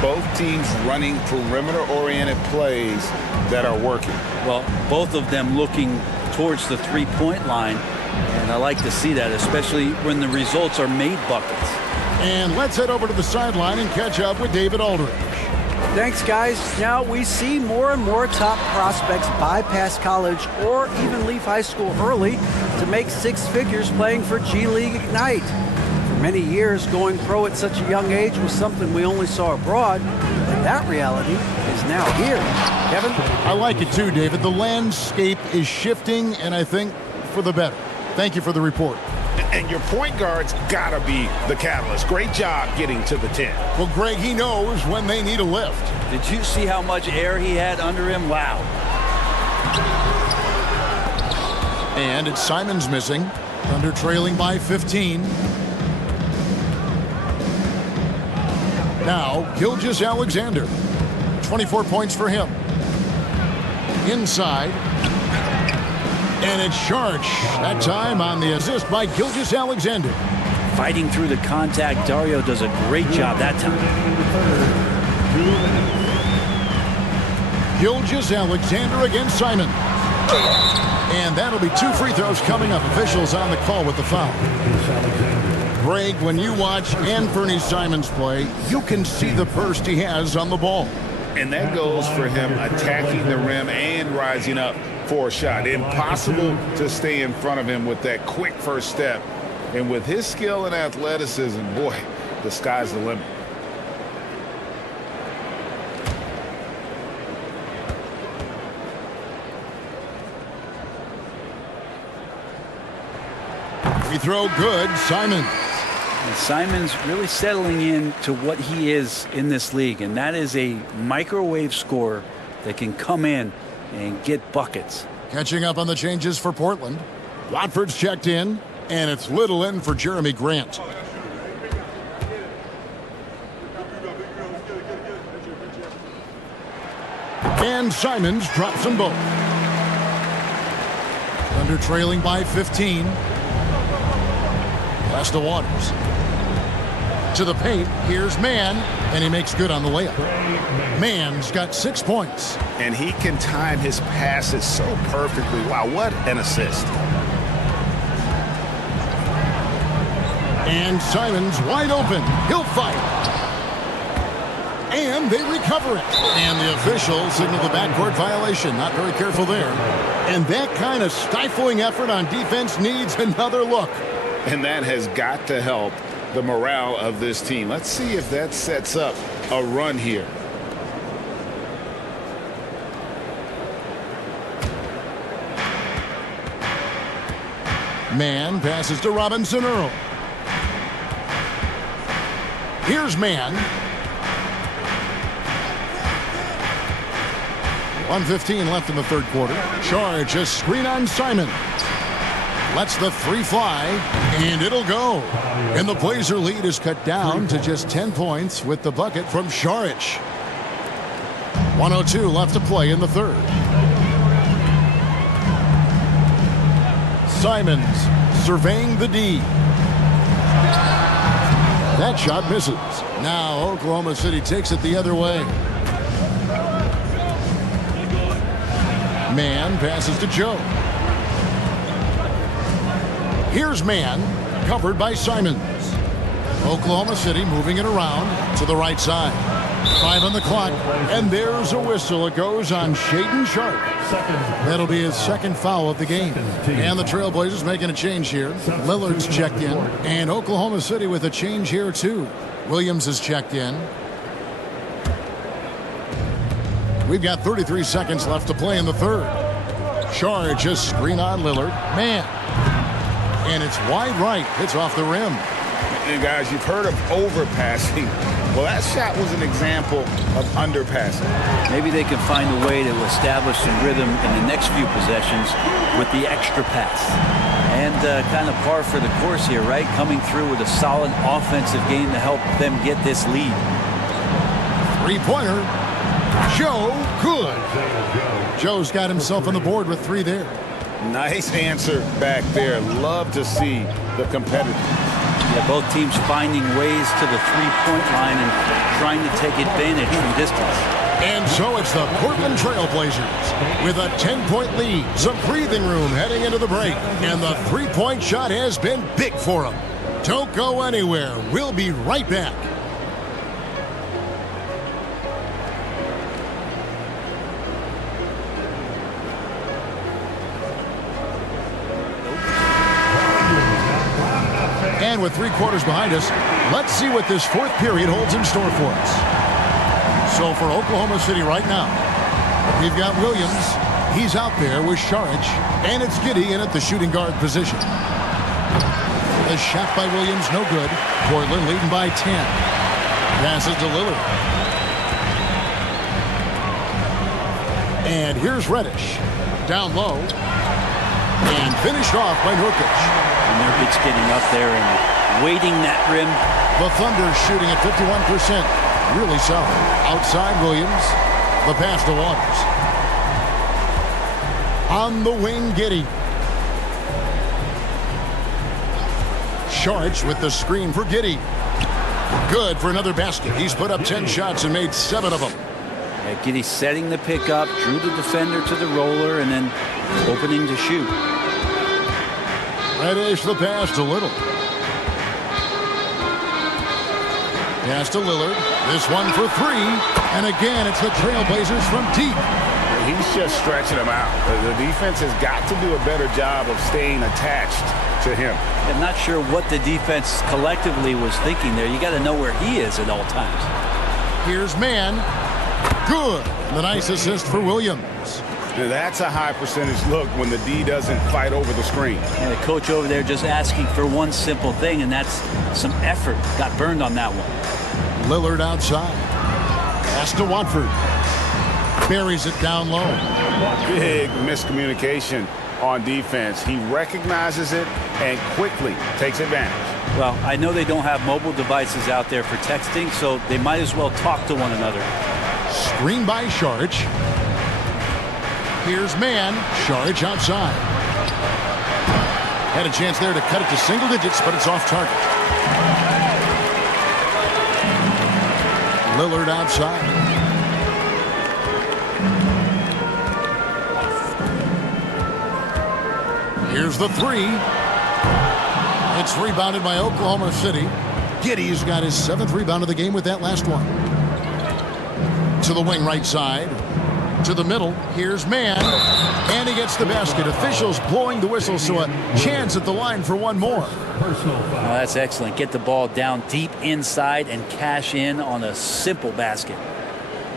Both teams running perimeter-oriented plays that are working. Well, both of them looking towards the three-point line, and I like to see that, especially when the results are made buckets. And let's head over to the sideline and catch up with David Aldridge. Thanks, guys. Now we see more and more top prospects bypass college or even leave high school early to make 6 figures playing for G League Ignite. For many years, going pro at such a young age was something we only saw abroad, and that reality is now here. Kevin? I like it too, David. The landscape is shifting, and I think for the better. Thank you for the report. And your point guard's got to be the catalyst. Great job getting to the 10. Well, Greg, he knows when they need a lift. Did you see how much air he had under him? Wow. And it's Simons missing. Thunder trailing by 15. Now, Gilgeous-Alexander. 24 points for him. Inside. And it's Sharch. That time on the assist by Gilgeous-Alexander. Fighting through the contact, Dario does a great job that time. Gilgeous-Alexander against Simon. And that'll be 2 free throws coming up. Officials on the call with the foul. Greg, when you watch Anthony Simons play, you can see the burst he has on the ball. And that goes for him attacking the rim and rising up for a shot. Impossible to stay in front of him with that quick first step. And with his skill and athleticism, boy, the sky's the limit. Free throw good, Simons. And Simons really settling in to what he is in this league, and that is a microwave scorer that can come in and get buckets. Catching up on the changes for Portland. Watford's checked in, and it's Little in for Jeremy Grant. And Simons drops them both. Thunder trailing by 15. Pass to Waters. To the paint, here's Mann, and he makes good on the layup. Mann's got 6 points. And he can time his passes so perfectly. Wow, what an assist. And Simons wide open. He'll fight. And they recover it. And the officials signal the backcourt violation. Not very careful there. And that kind of stifling effort on defense needs another look. And that has got to help the morale of this team. Let's see if that sets up a run here. Mann passes to Robinson Earl. Here's Mann. 1:15 left in the third quarter. Charge a screen on Simon. Lets the 3 fly, and it'll go. And the Blazer lead is cut down to just 10 points with the bucket from Saric. 1:02 left to play in the third. Simons surveying the D. That shot misses. Now Oklahoma City takes it the other way. Mann passes to Joe. Here's Mann, covered by Simons. Oklahoma City moving it around to the right side. 5 on the clock, and there's a whistle. It goes on Shaedon Sharpe. That'll be his second foul of the game. And the Trailblazers making a change here. Lillard's checked in, and Oklahoma City with a change here too. Williams is checked in. We've got 33 seconds left to play in the third. Charge a screen on Lillard. Man. And it's wide right. It's off the rim. And guys, you've heard of overpassing. Well, that shot was an example of underpassing. Maybe they can find a way to establish some rhythm in the next few possessions with the extra pass. And kind of par for the course here, right? Coming through with a solid offensive game to help them get this lead. 3-pointer. Joe, good. Joe's got himself on the board with 3 there. Nice answer back there. Love to see the competitor. Yeah, both teams finding ways to the three-point line and trying to take advantage from distance. And so it's the Portland Trail Blazers with a 10-point lead. Some breathing room heading into the break. And the three-point shot has been big for them. Don't go anywhere. We'll be right back. And with 3 quarters behind us, let's see what this 4th period holds in store for us. So for Oklahoma City right now, we've got Williams. He's out there with Saric, and it's Giddey in at the shooting guard position. The shot by Williams, no good. Portland leading by 10. Passes to Lillard. And here's Reddish. Down low. And finished off by Nurkic. Nurkic getting up there and waiting that rim. The Thunder shooting at 51%. Really solid. Outside Williams. The pass to Waters. On the wing, Giddey. Saric with the screen for Giddey. Good for another basket. He's put up 10 shots and made 7 of them. Yeah, Giddey setting the pickup, drew the defender to the roller, and then opening to shoot. Reddish the pass to Little. Pass to Lillard. This one for 3. And again, it's the Trailblazers from deep. He's just stretching them out. The defense has got to do a better job of staying attached to him. I'm not sure what the defense collectively was thinking there. You got to know where he is at all times. Here's Mann. Good. The nice assist for Williams. Now that's a high percentage look when the D doesn't fight over the screen. And the coach over there just asking for one simple thing, and that's some effort. Got burned on that one. Lillard outside. Pass to Watford. Buries it down low. Big miscommunication on defense. He recognizes it and quickly takes advantage. Well, I know they don't have mobile devices out there for texting, so they might as well talk to one another. Screen by Saric. Here's Mann. Saric outside. Had a chance there to cut it to single digits, but it's off target. Lillard outside. Here's the 3. It's rebounded by Oklahoma City. Giddey's got his 7th rebound of the game with that last one. To the wing right side. To the middle. Here's Mann. And he gets the basket. Officials blowing the whistle, so a chance at the line for one more. Oh, that's excellent. Get the ball down deep inside and cash in on a simple basket.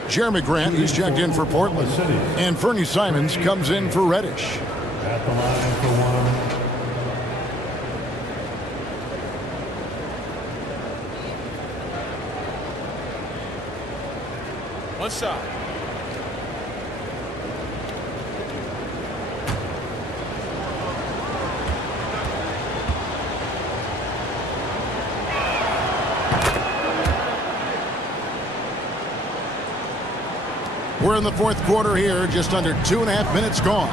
Jeremy Grant, he's checked in for Portland. And Fernie Simons comes in for Reddish. At the line for one. One shot. We're in the 4th quarter here, just under 2.5 minutes gone.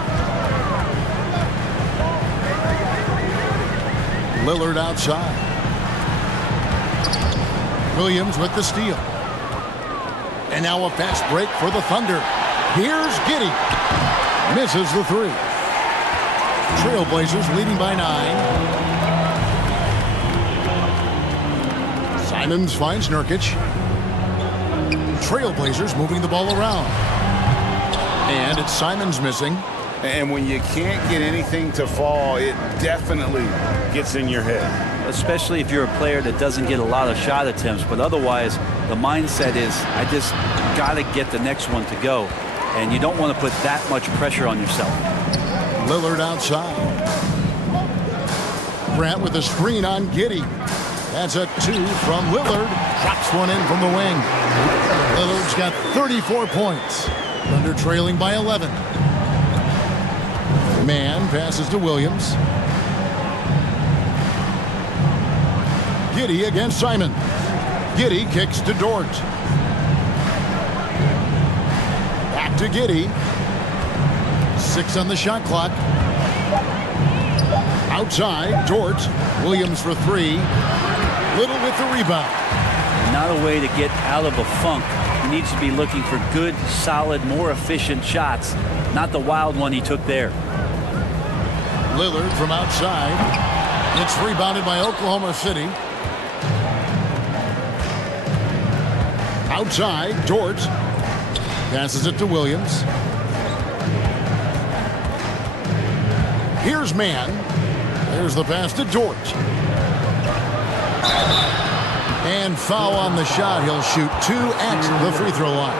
Lillard outside. Williams with the steal. And now a fast break for the Thunder. Here's Giddey. Misses the 3. Trailblazers leading by 9. Simons finds Nurkic. Trailblazers moving the ball around. And it's Simons missing. And when you can't get anything to fall, it definitely gets in your head. Especially if you're a player that doesn't get a lot of shot attempts. But otherwise, the mindset is, I just got to get the next one to go. And you don't want to put that much pressure on yourself. Lillard outside. Grant with a screen on Giddey. That's a 2 from Lillard. Drops one in from the wing. Lillard's got 34 points. Thunder trailing by 11. Mann passes to Williams. Giddey against Simon. Giddey kicks to Dort. to Giddey. 6 on the shot clock. Outside, Dort. Williams for 3. Little with the rebound. Not a way to get out of a funk. He needs to be looking for good, solid, more efficient shots, not the wild one he took there. Lillard from outside. It's rebounded by Oklahoma City. Outside, Dort passes it to Williams. Here's Mann. There's the pass to Dort. And foul on the shot. He'll shoot 2 at the free throw line.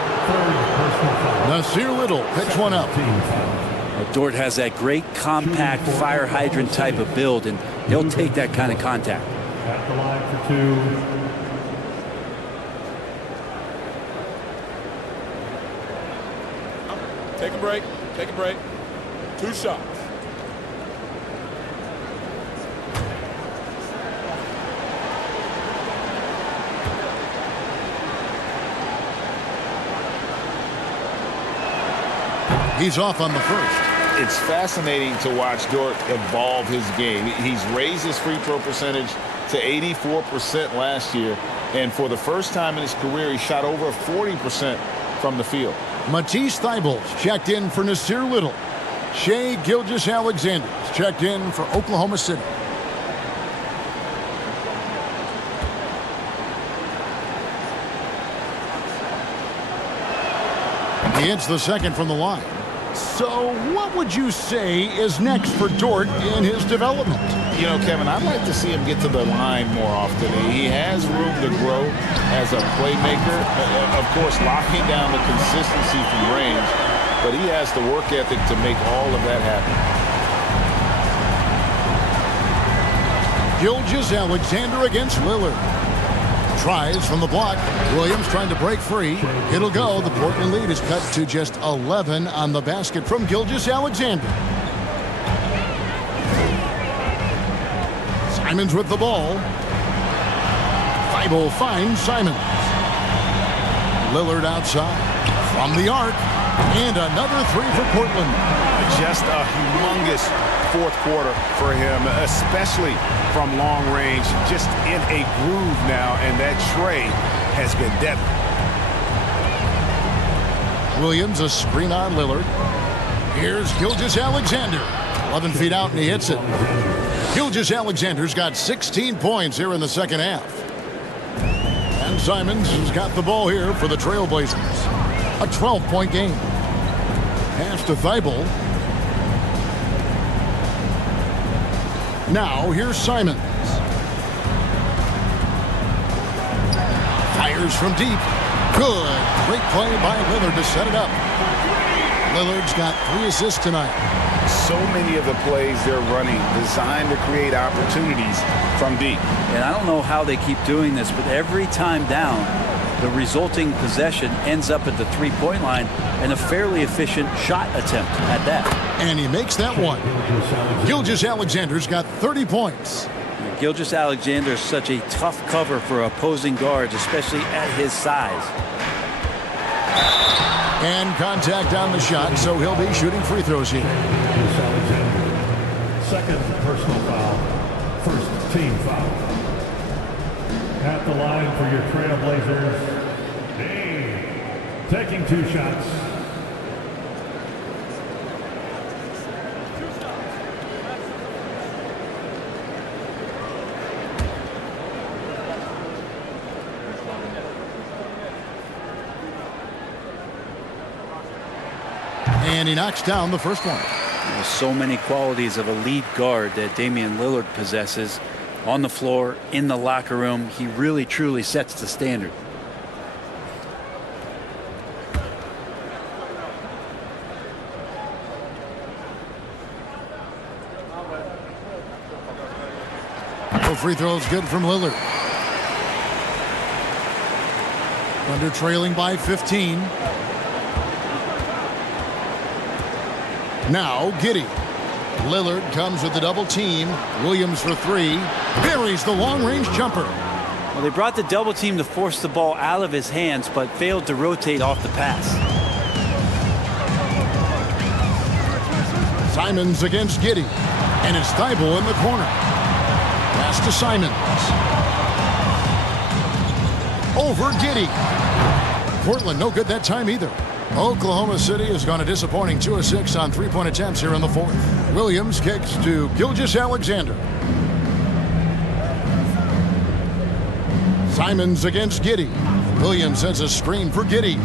Nasir Little picks one up. Well, Dort has that great compact fire hydrant type of build, and he'll take that kind of contact. At the line for 2. Take a break. Take a break. 2 shots. He's off on the first. It's fascinating to watch Dort evolve his game. He's raised his free throw percentage to 84% last year, and for the first time in his career, he shot over 40% from the field. Matisse Thybulle's checked in for Nasir Little. Shai Gilgeous-Alexander's checked in for Oklahoma City. He hits the second from the line. So what would you say is next for Dort in his development? You know, Kevin, I'd like to see him get to the line more often. He has room to grow as a playmaker. Of course, locking down the consistency from range, but he has the work ethic to make all of that happen. Gilgeous-Alexander against Lillard. Tries from the block. Williams trying to break free. It'll go. The Portland lead is cut to just 11 on the basket from Gilgeous-Alexander. Simons with the ball. Thibault finds Simons. Lillard outside. From the arc. And another 3 for Portland. Just a humongous fourth quarter for him, especially from long range. Just in a groove now, and that tray has been deadly. Williams, a screen on Lillard. Here's Gilgeous-Alexander. 11 feet out, and he hits it. Gilgeous-Alexander's got 16 points here in the second half. And Simons has got the ball here for the Trailblazers. A 12-point game. Pass to Thibault. Now, here's Simons. Fires from deep. Good. Great play by Lillard to set it up. Lillard's got 3 assists tonight. So many of the plays they're running designed to create opportunities from deep. And I don't know how they keep doing this, but every time down, the resulting possession ends up at the three-point line and a fairly efficient shot attempt at that. And he makes that one. Gilgeous-Alexander's got 30 points. Gilgeous-Alexander is such a tough cover for opposing guards, especially at his size. And contact on the shot, so he'll be shooting free throws here. Second personal foul. First team foul. At the line for your Trailblazers, Dane, taking 2 shots. And he knocks down the first one. There's so many qualities of a lead guard that Damian Lillard possesses. On the floor, in the locker room, he really truly sets the standard. No free throws good from Lillard. Thunder trailing by 15. Now Giddey. Lillard comes with the double team. Williams for 3. Buries the long-range jumper. Well, they brought the double team to force the ball out of his hands, but failed to rotate off the pass. Simons against Giddey. And it's Thibault in the corner. Pass to Simons. Over Giddey. Portland no good that time either. Oklahoma City has gone a disappointing 2 of 6 on 3-point attempts here in the fourth. Williams kicks to Gilgeous-Alexander. Simons against Giddey. Williams sends a screen for Giddey.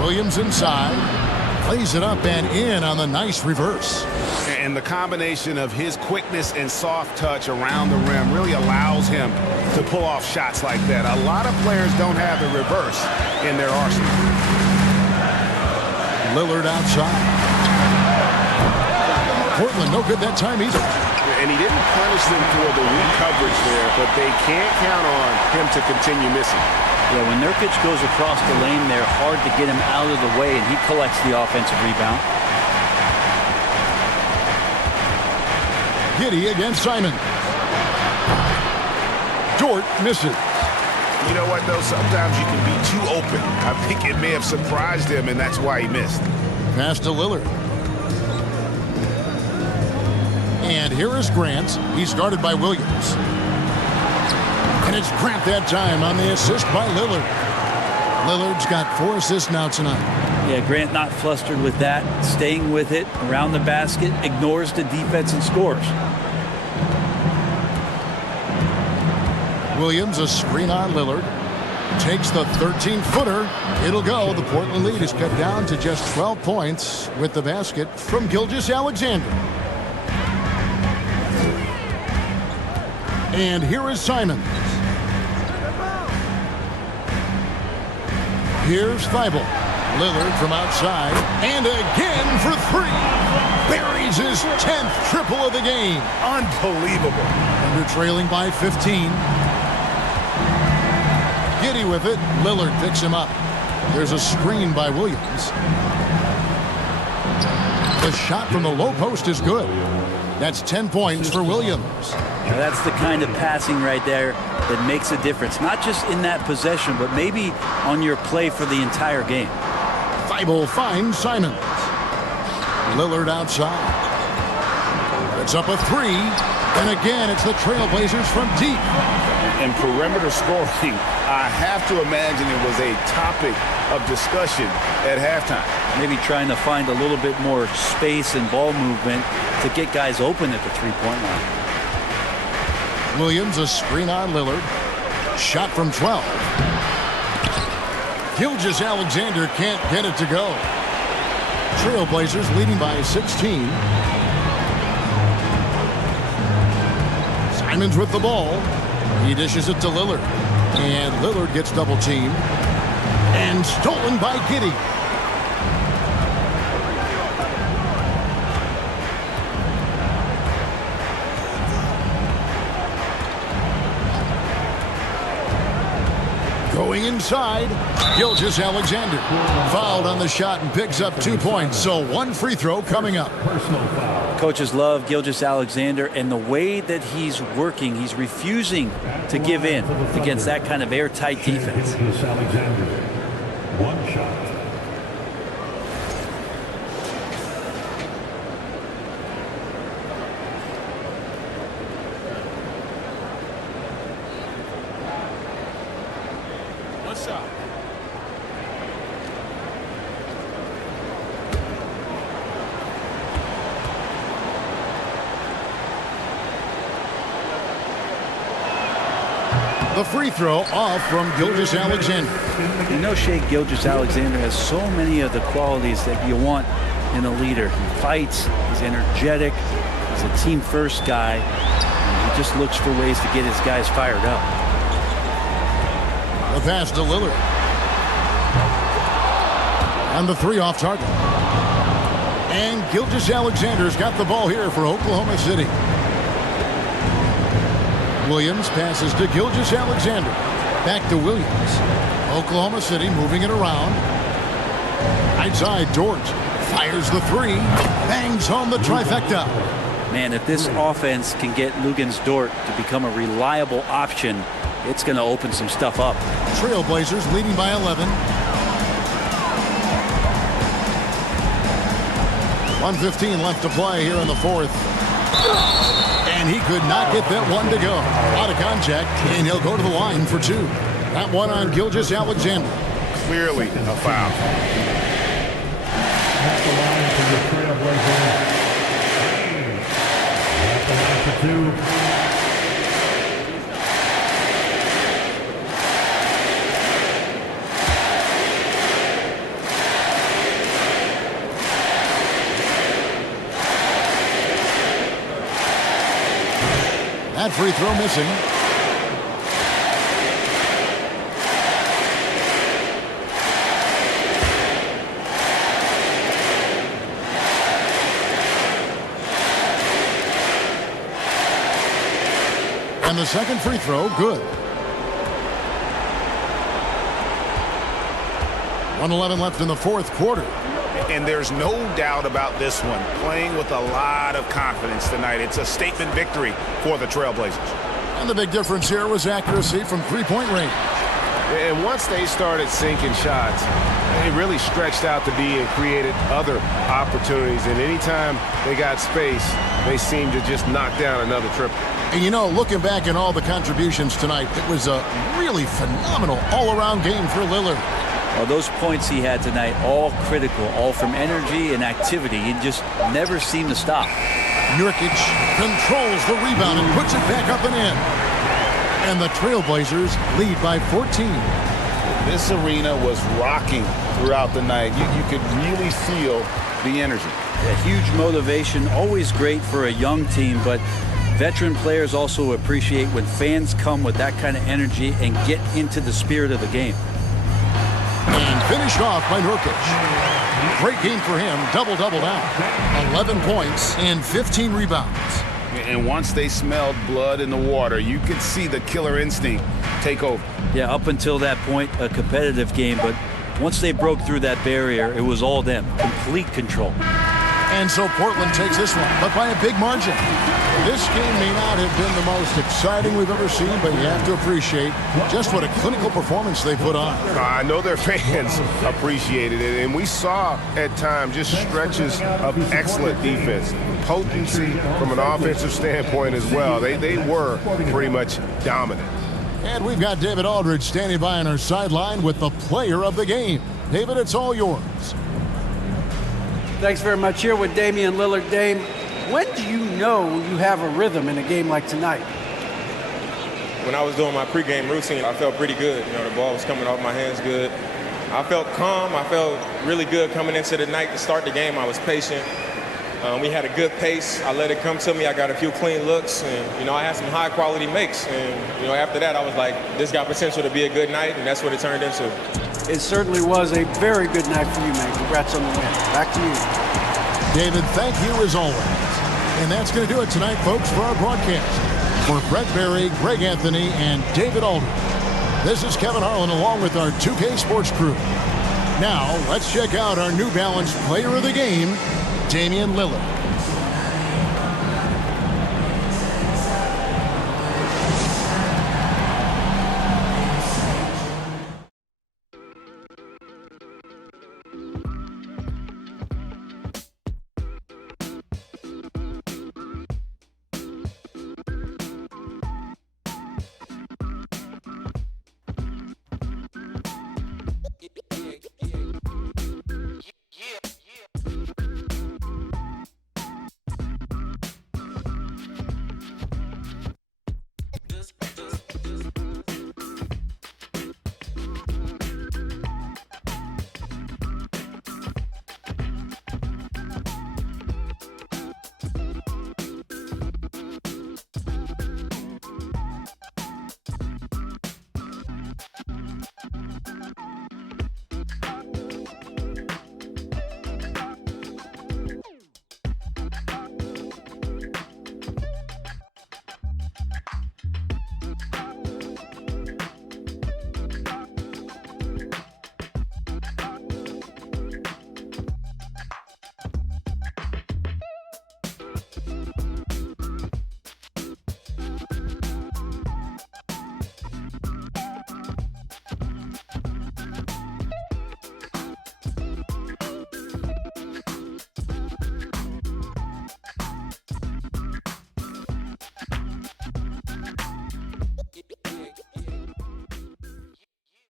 Williams inside. Plays it up and in on the nice reverse. And the combination of his quickness and soft touch around the rim really allows him to pull off shots like that. A lot of players don't have the reverse in their arsenal. Lillard outside. Portland no good that time either. And he didn't punish them for the weak coverage there, but they can't count on him to continue missing. Yeah, when Nurkic goes across the lane there, hard to get him out of the way, and he collects the offensive rebound. Giddey against Simon. Dort misses. You know what, though? Sometimes you can be too open. I think it may have surprised him, and that's why he missed. Pass to Lillard. And here is Grant. He's guarded by Williams. And it's Grant that time on the assist by Lillard. Lillard's got 4 assists now tonight. Yeah, Grant not flustered with that. Staying with it around the basket, ignores the defense and scores. Williams, a screen on Lillard. Takes the 13-footer. It'll go. The Portland lead is cut down to just 12 points with the basket from Gilgeous-Alexander. And here is Simons. Here's Thibault. Lillard from outside. And again for 3. Buries his 10th triple of the game. Unbelievable. Under trailing by 15. Giddey with it. Lillard picks him up. There's a screen by Williams. The shot from the low post is good. That's 10 points for Williams. Now that's the kind of passing right there that makes a difference. Not just in that possession, but maybe on your play for the entire game. Thibault finds Simons. Lillard outside. It's up a 3. And again, it's the Trailblazers from deep. And perimeter scoring, I have to imagine it was a topic of discussion at halftime. Maybe trying to find a little bit more space and ball movement to get guys open at the three-point line. Williams, a screen on Lillard. Shot from 12. Gilgeous-Alexander can't get it to go. Trailblazers leading by 16. Simons with the ball. He dishes it to Lillard. And Lillard gets double-teamed. And stolen by Giddey. Going inside, Gilgeous-Alexander fouled on the shot and picks up 2 points. So 1 free throw coming up. Coaches love Gilgeous-Alexander and the way that he's working. He's refusing to give in against that kind of airtight defense. Gilgeous-Alexander, 1 shot. The free throw off from Gilgeous-Alexander. You know, Shea Gilgeous-Alexander has so many of the qualities that you want in a leader. He fights, he's energetic, he's a team-first guy. He just looks for ways to get his guys fired up. The pass to Lillard. And the 3 off target. And Gilgeous-Alexander's got the ball here for Oklahoma City. Williams passes to Gilgeous-Alexander. Back to Williams. Oklahoma City moving it around. Right side, Dort fires the 3. Bangs home the trifecta. Man, if this offense can get Luguentz Dort to become a reliable option, it's going to open some stuff up. Trailblazers leading by 11. 1:15 left to play here in the fourth. And he could not get that one to go. Out of contact, and he'll go to the line for two. That one on Gilgeous-Alexander. Clearly a foul. At the line for your Trailblazers. At the line for two. That free throw missing. And the second free throw, good. 1:11 left in the fourth quarter. And there's no doubt about this one. Playing with a lot of confidence tonight. It's a statement victory for the Trailblazers. And the big difference here was accuracy from three-point range. And once they started sinking shots, it really stretched out to be and created other opportunities. And anytime they got space, they seemed to just knock down another triple. And you know, looking back at all the contributions tonight, it was a really phenomenal all-around game for Lillard. Well, those points he had tonight, all critical, all from energy and activity. He just never seemed to stop. Nurkic controls the rebound and puts it back up and in. And the Trailblazers lead by 14. This arena was rocking throughout the night. You could really feel the energy. A huge motivation, always great for a young team, but veteran players also appreciate when fans come with that kind of energy and get into the spirit of the game. And finished off by Nurkic. Great game for him. Double-double now. 11 points and 15 rebounds. And once they smelled blood in the water, you could see the killer instinct take over. Yeah, up until that point, a competitive game, but once they broke through that barrier, it was all them. Complete control. And so Portland takes this one, but by a big margin. This game may not have been the most exciting we've ever seen, but you have to appreciate just what a clinical performance they put on. I know their fans appreciated it, and we saw at times just stretches of excellent defense. Potency from an offensive standpoint as well. They were pretty much dominant. And we've got David Aldridge standing by on our sideline with the player of the game. David, it's all yours. Thanks very much. Here with Damian Lillard. Dame, when do you know you have a rhythm in a game like tonight? When I was doing my pregame routine, I felt pretty good. You know, the ball was coming off my hands good. I felt calm. I felt really good coming into the night to start the game. I was patient. We had a good pace. I let it come to me. I got a few clean looks, and, you know, I had some high-quality makes. And, you know, after that, I was like, this got potential to be a good night, and that's what it turned into. It certainly was a very good night for you, man. Congrats on the win. Back to you. David, thank you as always. And that's going to do it tonight, folks, for our broadcast. For Brett Berry, Greg Anthony, and David Aldridge, this is Kevin Harlan along with our 2K Sports crew. Now, let's check out our New Balance player of the game, Damian Lillard.